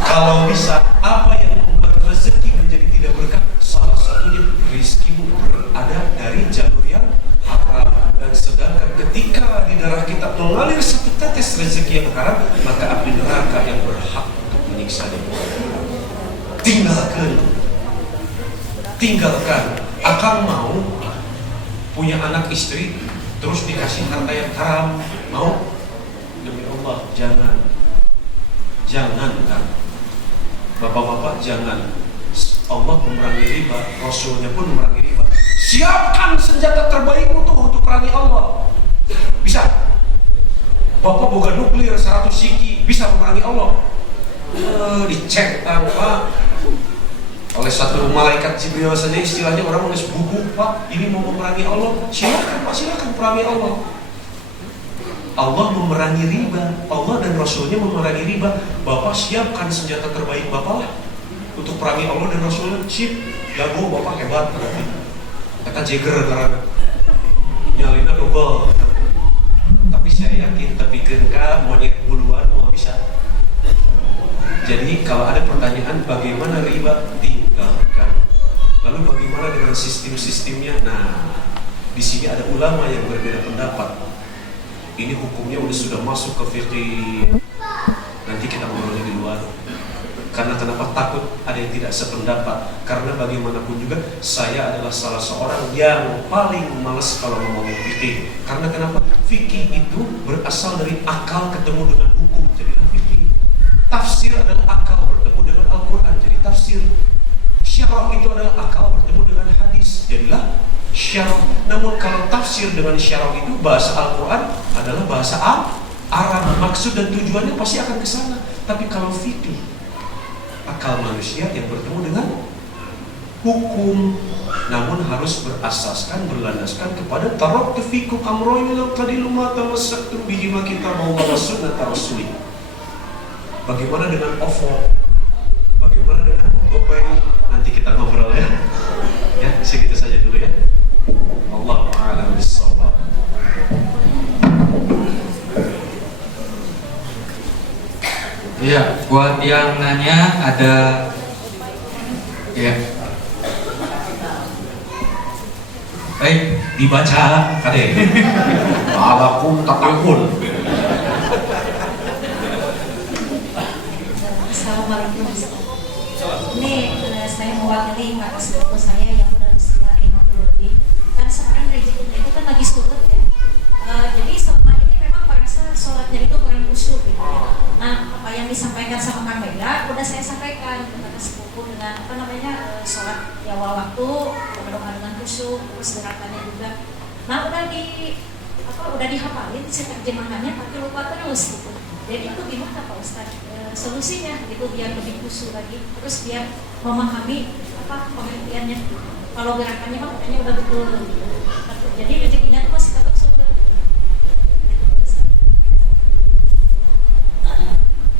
Kalau bisa, apa yang membuat rezeki menjadi tidak berkah? Salah satunya rizkimu berada dari jalur yang haram. Dan sedangkan ketika di darah kita mengalir 1 tetes rezeki yang haram, maka api neraka yang berhak untuk menyiksanya. Tinggalkan. Akang mau punya anak istri terus dikasih harta yang haram, mau? Demi Allah, jangan kan, bapak-bapak jangan. Allah memerangi riba, Rasulnya pun memerangi riba. Siapkan senjata terbaikmu tuh untuk perangi Allah. Bisa. Bapak boga nuklir 100 siki bisa memerangi Allah. Dicek Pak oleh satu malaikat Jibril saja, istilahnya orang menulis buku, Pak ini mau memerangi Allah. Silakan Pak, silakan perangi Allah. Allah memerangi riba, Allah dan Rasulnya memerangi riba. Bapak siapkan senjata terbaik Bapak lah untuk perangi Allah dan Rasulnya. Sip, jago Bapak, hebat berarti. Kata Jagger karena nyalina double. Tapi saya yakin, tapi kenka monyet buluan mau bisa. Jadi kalau ada pertanyaan bagaimana riba, tinggalkan. Lalu bagaimana dengan sistem-sistemnya? Nah, di sini ada ulama yang berbeda pendapat. Ini hukumnya sudah masuk ke fikih. Nanti kita ngobrolnya di luar. Karena kenapa takut ada yang tidak sependapat? Karena bagaimanapun juga saya adalah salah seorang yang paling malas kalau ngomongin fikih. Karena kenapa? Fikih itu berasal dari akal ketemu dengan hukum, jadilah fikih. Tafsir adalah akal bertemu dengan Al-Quran, jadi tafsir. Syarah itu adalah akal bertemu dengan hadis, jadilah syarah. Namun kalau tafsir dengan syarah itu bahasa Al-Quran adalah bahasa Arab. Maksud dan tujuannya pasti akan ke sana. Tapi kalau fikih, akal manusia yang bertemu dengan hukum, namun harus berasaskan, berlandaskan kepada taraktu fikum amroyn law tadilu ma tamassaktum bihi ma kitabahu wa sunnata rasulih. Bagaimana dengan OVO? Bagaimana dengan GoPay? Nanti kita ngobrol ya. Ya, segitu saja dulu ya. Allahu a'lam bissawab. Iya, buat yang nanya ada ya. Dibaca kade. Alakum takun. Assalamualaikum. Ini saya mewakili kakak sepupu saya yang udah usia 50 lebih. Kan sekarang rezekinya itu kan lagi surut ya. Jadi selama ini memang merasa sholatnya itu kurang khusyuk gitu ya. Nah, apa yang disampaikan sama Kang Mega udah saya sampaikan ke kakak sepupu dengan sholat di awal waktu, berdoa dengan khusyuk, terus gerakannya juga. Nah, udah dihafalin si terjemahannya, tapi lupa terus gitu. Jadi itu gimana Pak Ustadz solusinya gitu biar lebih khusyuk lagi, terus biar memahami pengertiannya. Kalau gerakannya mah katanya udah betul gitu. Jadi rezekinya tuh masih tetap sulit.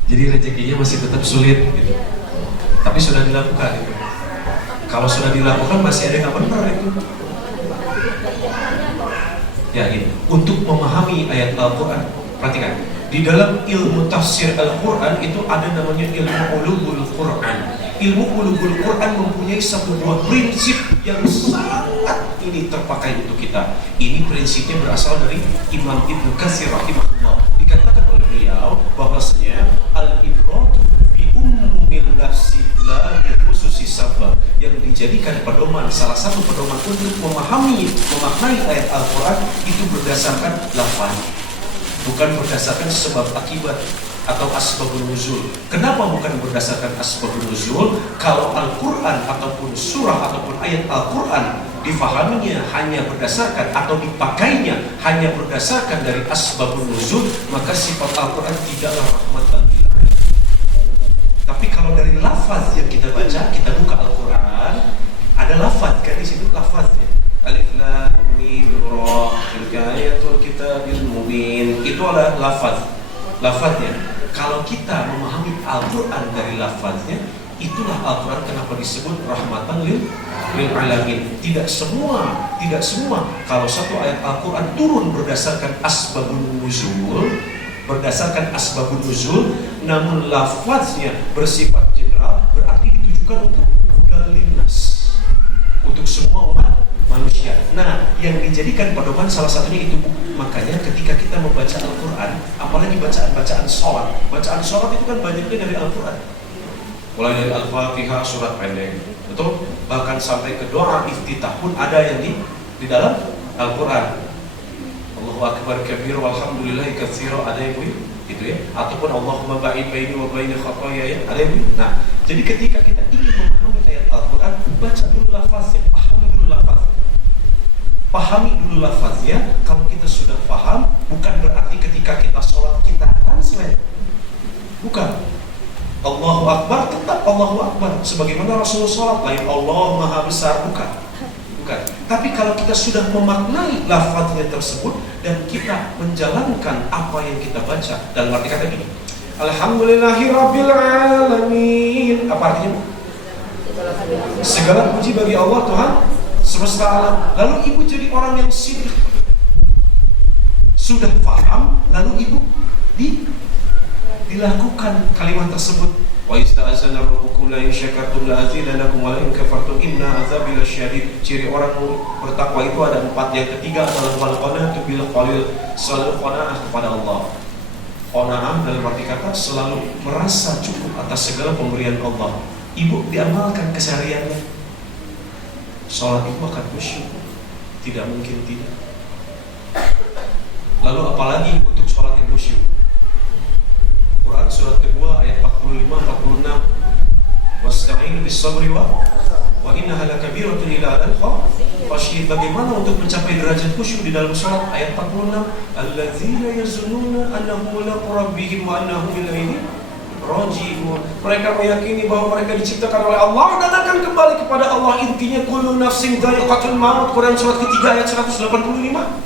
Jadi rezekinya masih tetap sulit gitu. Tapi sudah dilakukan gitu. Kalau sudah dilakukan masih ada yang nggak benar itu. Ya ini untuk memahami ayat Al-Quran, perhatikan. Di dalam ilmu tafsir Al-Quran itu ada namanya ilmu ulumul Quran. Ilmu ulumul Quran mempunyai satu buah prinsip yang sangat ini terpakai untuk kita. Ini prinsipnya berasal dari Imam Ibnu Katsir rahimahullah. Dikatakan oleh beliau bahwasanya al-ibratu bi umumil lafzi la bi khususi sabab, yang dijadikan pedoman, salah satu pedoman untuk memaknai ayat Al-Quran itu berdasarkan lafaz, bukan berdasarkan sebab akibat atau asbabun nuzul. Kenapa bukan berdasarkan asbabun nuzul? Kalau Al-Quran ataupun surah ataupun ayat Al-Quran difahaminya hanya berdasarkan atau dipakainya hanya berdasarkan dari asbabun nuzul, maka sifat Al-Quran tidaklah rahmatan lil alamin. Tapi kalau dari lafaz yang kita baca, kita buka Al-Quran, ada lafaz kan di situ lafaznya. Alif lam mim ra, tilka ayatul kitabil mubin. Itu adalah lafaznya. Kalau kita memahami Al-Quran dari lafaznya, itulah Al-Quran kenapa disebut rahmatan lil alamin. Tidak semua kalau satu ayat Al-Quran turun berdasarkan asbabun nuzul, namun lafaznya bersifat general, berarti ditujukan untuk linnas, untuk semua umat manusia. Nah, yang dijadikan pedoman salah satunya itu. Makanya ketika kita membaca Al-Quran, apalagi bacaan sholat itu kan banyaknya dari Al-Quran. Mulai dari Al-Fatihah, surat pendek, betul? Bahkan sampai ke doa iftitah pun ada yang di dalam Al-Quran. Allahu akbar kabir walhamdulillahi katsira, ada ya Bu? Gitu ya. Ataupun Allahumma ba'id baini wa baina khataaya, ada ya Bu? Nah, jadi ketika kita ingin memahami ayat Al-Qur'an, baca dulu lafaznya, pahami dulu lafaznya. Pahami dulu lafaznya. Kalau kita sudah paham, bukan berarti ketika kita sholat kita translate. Bukan. Allahu Akbar tetap Allahu Akbar. Sebagaimana Rasulullah sholat, lain Allah Maha Besar, bukan. Bukan. Tapi kalau kita sudah memaknai lafaznya tersebut dan kita menjalankan apa yang kita baca, dalam arti kata gini, Alhamdulillahirabbil alamin. Apa artinya? Segala puji bagi Allah Tuhan semesta alam. Lalu ibu jadi orang yang sidik, sudah paham, lalu ibu dilakukan kalimat tersebut. Wa ista'azana rabbukum la in syakartum la azidanakum wa la in kafartum inna azabi lasyadid. Ciri orang bertakwa itu ada 4. Yang ketiga adalah wal qanatu bil qalil, selalu qanaah kepada Allah. Qanaah dalam arti kata selalu merasa cukup atas segala pemberian Allah. Ibu diamalkan kesehariannya. Salat itu akan khusyuk, tidak mungkin tidak. Lalu apalagi untuk salat yang khusyuk? Quran surat kedua ayat 45-46, wasta'inu bis-sabri wa innaha lakabiratun illa 'alal khashiyin. Bagaimana untuk mencapai derajat khusyuk di dalam salat? Ayat 46, alladzina yazunnuna annahum mulaqu rabbihim wa annahum ilaihi raji'un. Mereka meyakini bahwa mereka diciptakan oleh Allah dan akan kembali kepada Allah. Intinya kullu nafsin dha'iqatul maut. Quran surat ketiga ayat 185.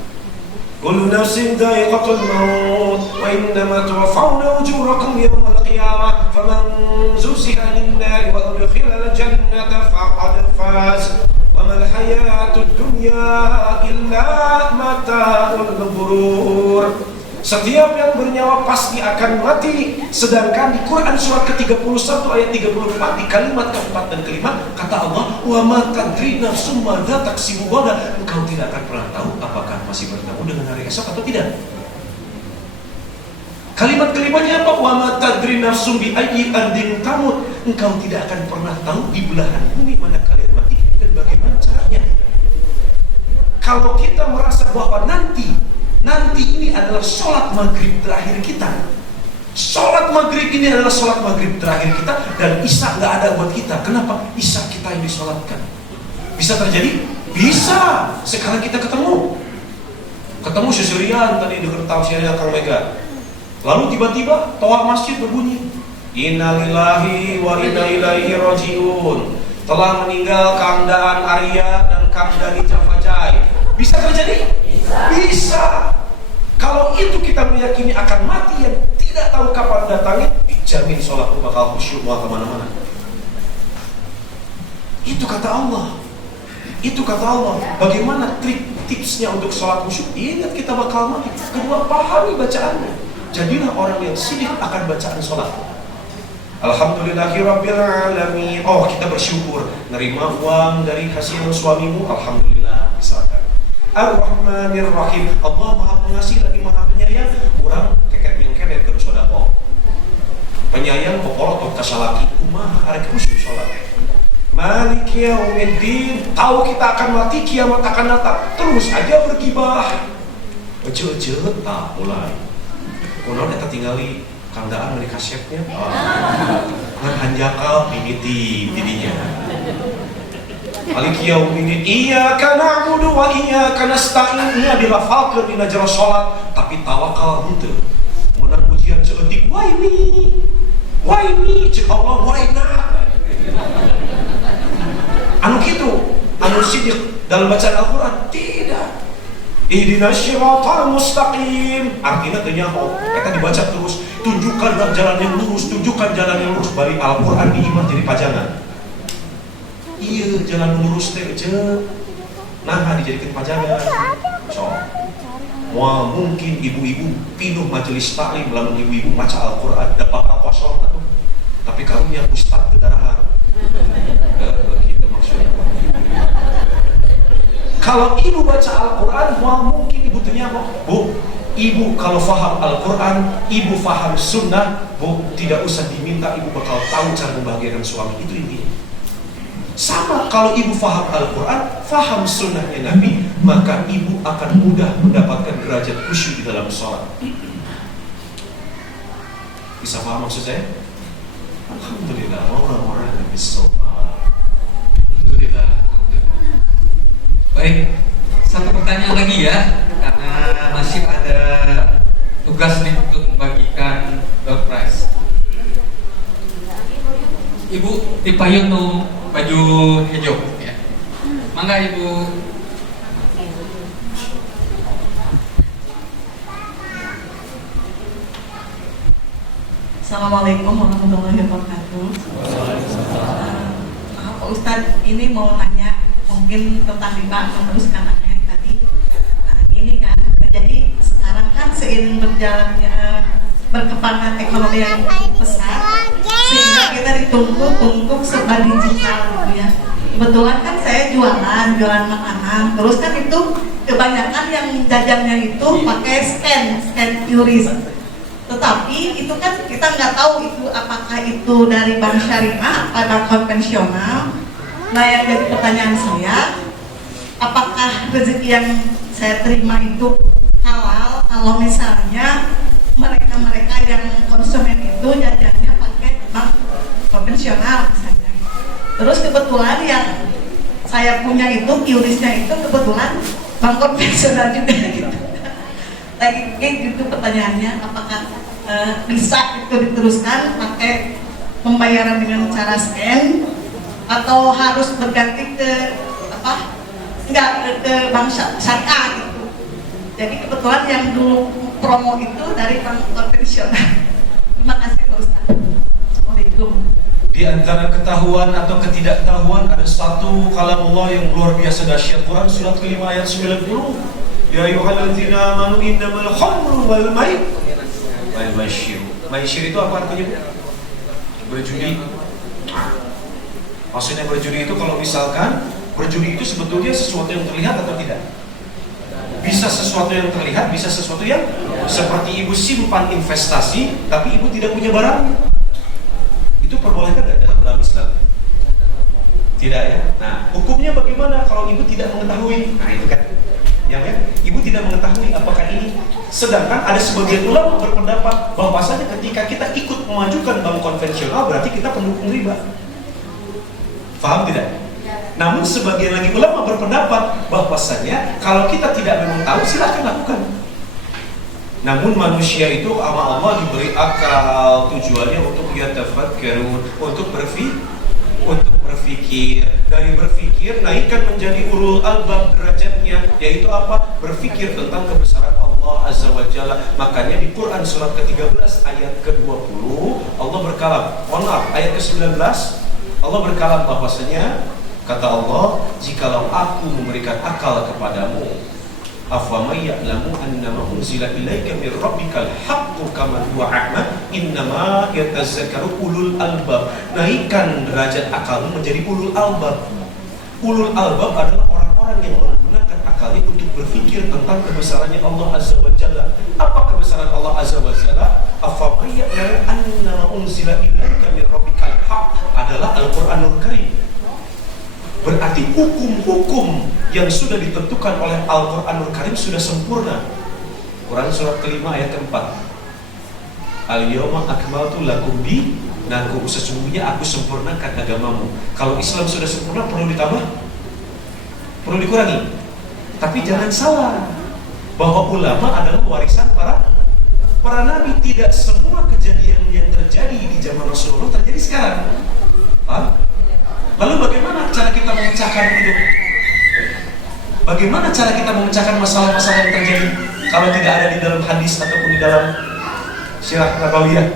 Kullu nafsin dha'iqatul maut wa innama tuwaffawna ujurakum yawmal qiyamah faman zuhziha 'anil nari wa udkhila al-jannata faqad faz wa mal hayatud dunya illa mata'ul ghurur. Setiap yang bernyawa pasti akan mati. Sedangkan di Quran surat ke-31 ayat 34 di kalimat keempat dan kelima kata Allah, wa ma tadri nafsum madza taksibu ghadan. Engkau tidak akan pernah tahu apakah masih bertemu dengan hari esok atau tidak. Kalimat kelimanya apa? Wa ma tadri nafsum bi ayyi ardin tamut. Engkau tidak akan pernah tahu di belahan bumi mana kalian mati dan bagaimana caranya. Kalau kita merasa bahwa nanti ini adalah sholat maghrib terakhir kita. Sholat maghrib ini adalah sholat maghrib terakhir kita, dan isya nggak ada buat kita. Kenapa? Isya kita yang disolatkan. Bisa terjadi? Bisa. Sekarang kita ketemu Susurian tadi di tausiahnya Kang Mega. Lalu tiba-tiba toa masjid berbunyi, Innalillahi wa inna ilaihi rajiun. Telah meninggal Kang Daan Arya dan Kang Dani Jafajai. Bisa terjadi? Bisa. Kalau itu kita meyakini akan mati yang tidak tahu kapan datangnya, dijamin sholatmu bakal khusyuk mau kemana-mana. Itu kata Allah. Bagaimana tipsnya untuk sholat khusyuk? Ingat kita bakal mati. Kedua, pahami bacaannya. Jadilah orang yang sidik akan bacaan sholat. Alhamdulillahirabbil alamin. Oh, kita bersyukur nerima uang dari hasil suamimu. Alhamdulillah, misalkan. Ar-Rahmanir Rahim. Allah Maha Pengasih lagi Maha Penyayang. Kurang keket yang keret terus sodako. Penyayang pokok atau kasalaki kumaha arek khusyuk sholat. Maliki yaumiddin. Tahu kita akan mati, kiamat akan datang, terus aja bergibah. Ece tak mulai. Kunaon eta tingali kandaan dari kasetnya. Ngan hanjakal mimiti didinya. Maliki yaumiddin. Iyyaka na'budu wa iyyaka nasta'in. Ini dilafalkeun dina jero salat, tapi tawakal henteu. Munang ujian seutik, why me? Cek Allah, why not? Anu kitu, anu sidik dalam bacaan Al-Qur'an tidak. Ihdinas siratal mustaqim. Artinya teu nyaho, eta dibaca terus, tunjukkan jalan yang lurus, bari Al-Qur'an diimah jadi pajangan. Iya, jalan lurus teh aja. Nah, dijadikan pajangan. So, wah mungkin ibu-ibu pinuh majelis taklim lamun ibu-ibu maca Al-Qur'an dapat al-qasar atuh. Tapi karunya ustaz teu dahar. Gitu maksudnya. Kalau ibu baca Al-Qur'an, wah mungkin ibu tanya kok, Bu, ibu kalau faham Al-Qur'an, ibu faham sunnah, Bu, tidak usah diminta, ibu bakal tahu cara membahagiakan suami. Itu intinya. Sama kalau ibu faham Al-Quran, faham sunnahnya Nabi, maka ibu akan mudah mendapatkan derajat khusyuk di dalam sholat. Bisa paham maksud saya? Alhamdulillah, Alhamdulillah. Baik, satu pertanyaan lagi ya, karena masih ada tugas nih untuk membagikan door prize. Ibu dipayung tuh baju hijau ya. Mangga Ibu. Assalamualaikum warahmatullahi wabarakatuh. Maaf Pak Ustadz, ini mau nanya mungkin tentang riba meneruskan apa yang tadi. Ini kan, jadi sekarang kan seiring berjalannya berkembangnya ekonomi yang besar, sehingga kita dituntut untuk serba digital gitu ya. Kebetulan kan saya jualan makanan, terus kan itu kebanyakan yang jajannya itu pakai scan QRIS. Tetapi itu kan kita nggak tahu itu apakah itu dari bank syariah atau bank konvensional. Nah yang jadi pertanyaan saya, apakah rezeki yang saya terima itu halal kalau misalnya mereka yang konsumen itu jajannya pakai bank konvensional misalnya. Terus kebetulan yang saya punya itu QRIS-nya itu kebetulan bank konvensional juga gitu. Lagi gitu pertanyaannya, apakah bisa itu diteruskan pakai pembayaran dengan cara scan atau harus berganti ke ke bank syariah gitu. Jadi kebetulan yang dulu promo itu dari bank konvensional. Terima kasih Pak Ustaz. Assalamualaikum. Di antara ketahuan atau ketidaktahuan ada satu kalamullah yang luar biasa dahsyat. Quran surat ke-5 ayat 90. Ya ayyuhalladzina amanu innamal khamru wal maisir. Maisir itu apa artinya? Berjudi. Maksudnya berjudi itu kalau misalkan berjudi itu sebetulnya sesuatu yang terlihat atau tidak? Bisa sesuatu yang terlihat, bisa sesuatu yang seperti ibu simpan investasi tapi ibu tidak punya barang. Itu perbolehkan tidak dalam Islam? Tidak ya? Nah, hukumnya bagaimana kalau ibu tidak mengetahui? Nah, itu kan yang ya, ibu tidak mengetahui apakah ini. Sedangkan ada sebagian ulama berpendapat bahwasanya ketika kita ikut memajukan bank konvensional berarti kita pendukung riba. Paham tidak? Namun sebagian lagi ulama berpendapat bahwasanya kalau kita tidak memang tahu silahkan lakukan. Namun manusia itu sama Allah diberi akal, tujuannya untuk yatafakkarun, untuk berpikir. Dari berpikir naikkan menjadi ulul albab derajatnya, yaitu apa? Berpikir tentang kebesaran Allah Azza wa Jalla. Makanya di Quran surat ke-13 ayat ke-20 Allah berkalam. Ayat ke-19 Allah berkalam bahwasanya kata Allah, jikalau aku memberikan akal kepadamu, afamay ya'lamu annama unzila ilaika mir rabbikal haqqu kama huwa a'ma innama yatazakkaru ulul albab. Naikkan derajat akalmu menjadi ulul albab. Ulul albab adalah orang-orang yang menggunakan akalnya untuk berpikir tentang kebesarannya Allah Azza wa Jalla. Apa kebesaran Allah Azza wa Jalla? Afamay ya'lamu annama unzila ilaika mir rabbikal haqq adalah Al-Qur'anul Karim. Berarti hukum-hukum yang sudah ditentukan oleh Al-Quranul Karim sudah sempurna. Quran surat ke-5 ayat ke-4. Al-yawma akmaltu lakum dinakum, sesungguhnya aku sempurnakan agamamu. Kalau Islam sudah sempurna perlu ditambah? Perlu dikurangi? Tapi jangan salah bahwa ulama adalah warisan para nabi. Tidak semua kejadian yang terjadi di zaman Rasulullah terjadi sekarang. Paham? Lalu bagaimana cara kita memecahkan itu? Bagaimana cara kita memecahkan masalah-masalah yang terjadi kalau tidak ada di dalam hadis ataupun di dalam sirah nabawiyah?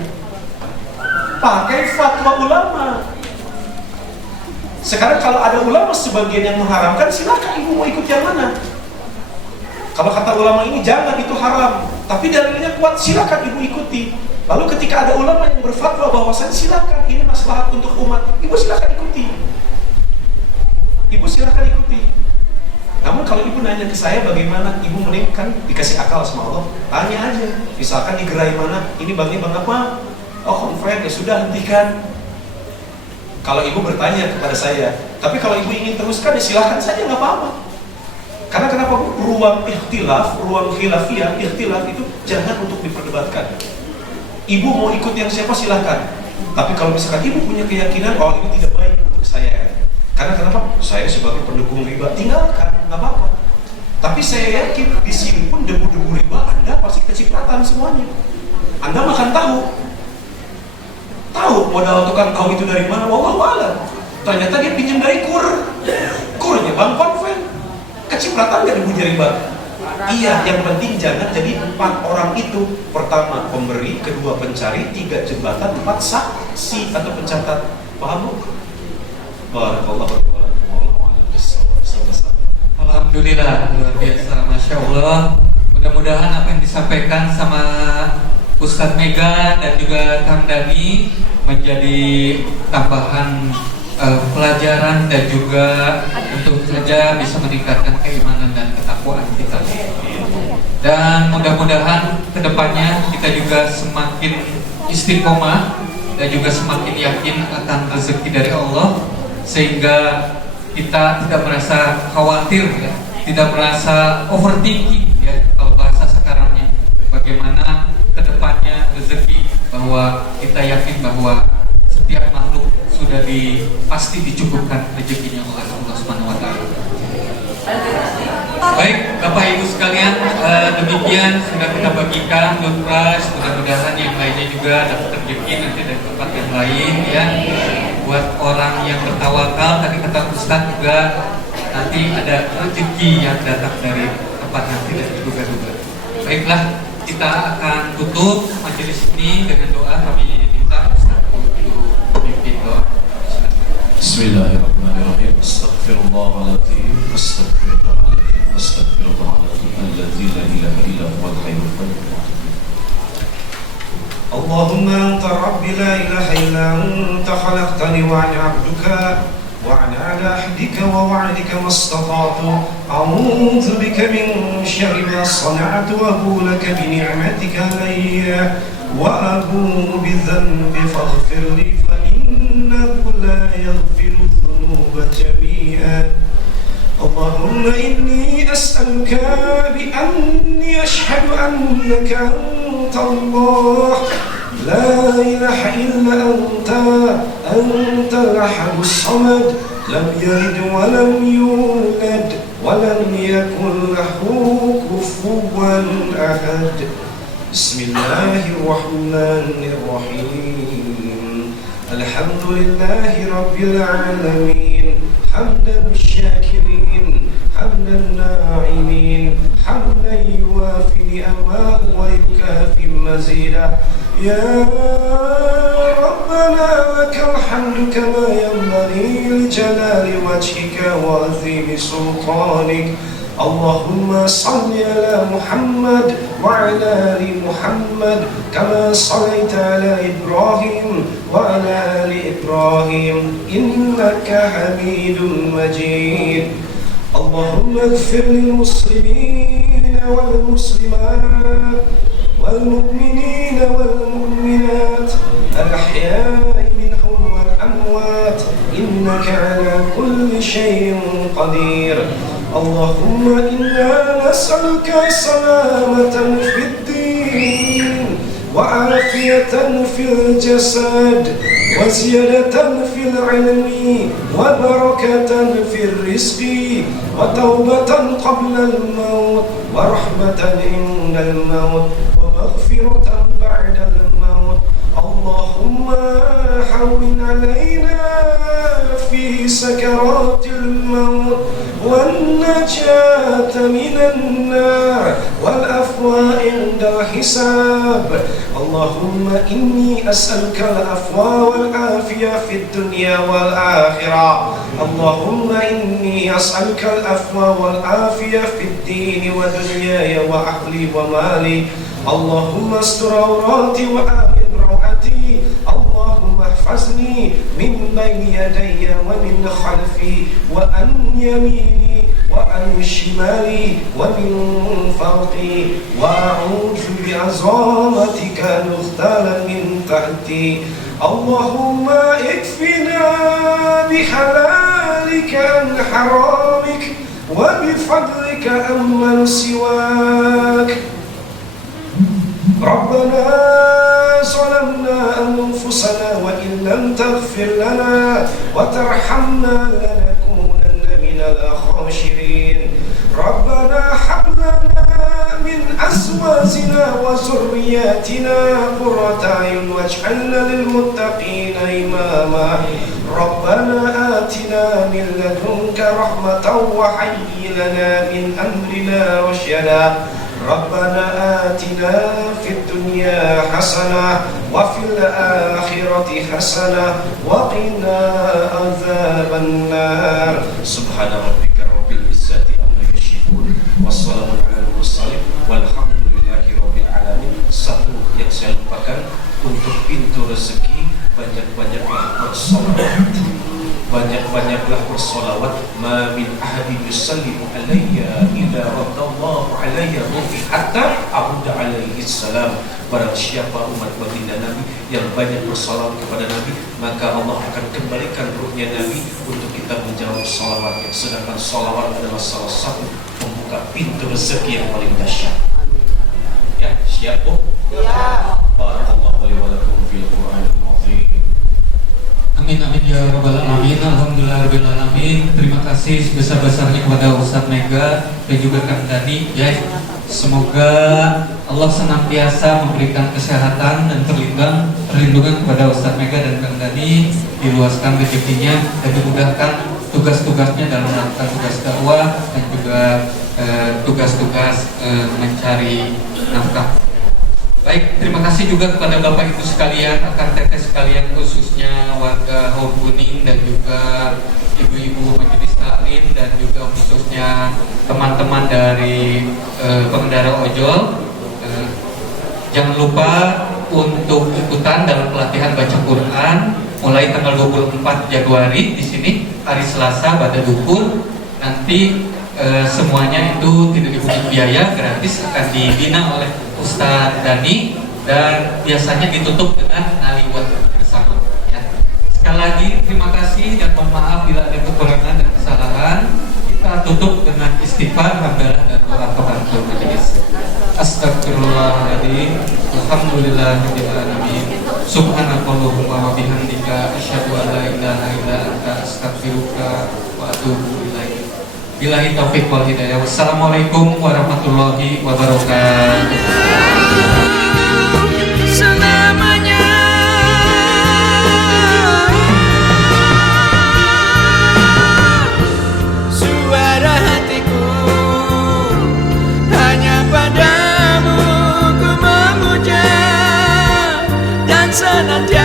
Pakai fatwa ulama. Sekarang kalau ada ulama sebagian yang mengharamkan, silakan ibu mau ikut yang mana? Kalau kata ulama ini jangan, itu haram, tapi dalilnya kuat, silakan ibu ikuti. Lalu ketika ada ulama yang berfatwa bahwasanya silakan ini maslahat untuk umat, ibu silakan ikuti. Ibu silakan ikuti. Namun kalau ibu nanya ke saya bagaimana, ibu mending kan dikasih akal sama Allah, tanya aja. Misalkan di gerai mana, ini banknya bank apa? Oh, convert, ya sudah hentikan. kalau ibu bertanya kepada saya. Tapi kalau ibu ingin teruskan, ya silahkan saja, nggak apa-apa. Karena kenapa Bu? Ruang ikhtilaf, ruang khilafiyah, ikhtilaf itu jangan untuk diperdebatkan. Ibu mau ikut yang siapa silahkan. Tapi kalau misalkan ibu punya keyakinan, oh ini tidak baik untuk saya. Karena kenapa? Saya sebagai pendukung riba, tinggalkan, nggak apa-apa. Tapi saya yakin di sini pun debu-debu riba Anda pasti kecipratan semuanya. Anda makan tahu modal tukang tahu itu dari mana? Wallahu a'lam. Ternyata dia pinjam dari kurnya Bang Konven. Kecipratan nggak debunya riba? Iya, yang penting jangan jadi 4 orang itu. Pertama pemberi, kedua pencari, 3 jembatan, 4 saksi atau pencatat. Paham Bu? Barakallahu Alhamdulillah, luar biasa, Masya Allah. Mudah-mudahan apa yang disampaikan sama Ustadz Mega dan juga Kang Dani menjadi tambahan pelajaran dan juga tentu saja bisa meningkatkan keimanan dan ketakwaan kita. Dan mudah-mudahan kedepannya kita juga semakin istiqomah dan juga semakin yakin akan rezeki dari Allah, sehingga kita tidak merasa khawatir, ya, tidak merasa overthinking, ya, kalau bahasa sekarangnya. Bagaimana kedepannya rezeki, bahwa kita yakin bahwa setiap makhluk sudah pasti dicukupkan rezekinya oleh Allah Subhanahu wa Ta'ala. Baik, Bapak Ibu sekalian, demikian sudah kita bagikan door prize. Mudah-mudahan yang lainnya juga dapat rezeki nanti dari tempat yang lain, ya. Buat orang yang bertawakal, tadi kata Ustaz juga nanti ada rezeki yang datang dari tempat yang tidak diduga-duga. Baiklah, kita akan tutup majelis ini dengan doa. Kami minta Ustaz untuk memimpin doa. Bismillahirrahmanirrahim. Astaghfirullahaladzim. Astaghfirullahaladzim. Astaghfirullahaladzim. Alladzi la ilaha illa huwal hayyul qayyum. اللهم أنت ربي لا إله إلا أنت خلقتني وأنا عبدك وأنا على عهدك ووعدك ما استطعت أعوذ بك من شر ما صنعت وأبوء لك بنعمتك علي وأبوء بذنبي فاغفر لي فإنه لا يغفر الذنوب جميعا اللهم إني أسألك بأني أشهد أنك أنت الله لا إله إلا أنت الأحد الصمد لم يلد ولم يولد ولم يكن له كفوا أحد بسم الله الرحمن الرحيم الحمد لله رب العالمين حمدا الشاكرين حمدا الناعمين حمدا يوافي نعمه ويكافي مزيدا يا ربنا لك الحمد كما ينبغي لجلال وجهك وعظيم سلطانك اللهم صل على محمد وعلى آل محمد كما صليت على إبراهيم وعلى آل إبراهيم إنك حميد مجيد اللهم اغفر للمسلمين والمسلمات والمؤمنين والمؤمنات الأحياء منهم والأموات إنك على كل شيء قدير اللهم إنا نسألك سلامة في الدين وعافية في الجسد وزيادة في العلم وبركة في الرزق وتوبة قبل الموت ورحمة عند الموت ومغفرة بعد الموت اللهم هون علينا في سكرات الموت والنجاة من النار والعفو عند الحساب اللهم إني أسألك العفو والعافية في الدنيا والآخرة اللهم إني أسألك العفو والعافية في الدين ودنياي وأهلي ومالي اللهم استر عوراتي وآمن روعتي اللهم احفظني من بين يدي ومن خلفي وعن يميني وعن شمالي ومن فوقي وأعوذ بعظمتك أن أغتال من تحتي اللهم اكفنا بحلالك عن حرامك وبفضلك عمن سواك ربنا ظلمنا أنفسنا وإن لم تغفر لنا وترحمنا لنكونن من الخاسرين ربنا هب لنا من أزواجنا وذرياتنا قرة أعين واجعلنا للمتقين إماما ربنا آتنا من لدنك رحمة وهيئ لنا من أمرنا رشدا ربنا آتنا في الدنيا حسنة وفي الآخرة حسنة وقنا عذاب النار سبحان ربك رب العزة عما يصفون والسلام على المرسلين والحمد لله رب العالمين. Satu yang saya lupakan, untuk pintu rezeki banyak-banyaklah bersolawat, banyak-banyaklah bersolawat. Ma min ahadin yusallimu alayya illa raddallahu alayya rufi hatta a'udda alaihi salam. Barang siapa umat baginda Nabi yang banyak bersolawat kepada Nabi, maka Allah akan kembalikan ruhnya Nabi untuk kita menjawab solawat. Sedangkan solawat adalah salah satu pembuka pintu rezeki yang paling dahsyat. Ya, siap Bu? Ya. Barakallahu li wa lakum fil Qur'anil azim. Amin amin ya rabbal alamin. Alhamdulillah rabbil alamin. Terima kasih sebesar-besarnya kepada Ustadz Mega dan juga Kang Dani ya. Semoga Allah senantiasa memberikan kesehatan dan perlindungan kepada Ustadz Mega dan Kang Dani, diluaskan rezekinya dan dimudahkan tugas-tugasnya dalam melakukan tugas dakwah dan juga tugas-tugas mencari nafkah. Baik, terima kasih juga kepada Bapak Ibu sekalian, rekan teteh sekalian, khususnya warga Haur Kuning dan juga ibu-ibu majelis taklim dan juga khususnya teman-teman dari pengendara ojol. Jangan lupa untuk ikutan dalam pelatihan baca Quran mulai tanggal 24 Januari di sini hari Selasa pada duhur. Nanti semuanya itu tidak dipungut biaya, gratis, akan dibina oleh Ustadz Dani dan biasanya ditutup dengan naliwat bersama ya. Sekali lagi terima kasih dan mohon maaf bila ada kekurangan dan kesalahan. Kita tutup dengan istighfar, hamdalah dan doa kafaratul majelis. Astagfirullahaladzim. Alhamdulillahirabbil alamin. Subhanakallahumma wa bihamdika asyhadu an la ilaha illa anta astaghfiruka wa atubu ilaik. Billahi taufiq wal hidayah. Wassalamualaikum warahmatullahi wabarakatuh. Selamanya suara hatiku hanya padamu ku memuja dan senantiasa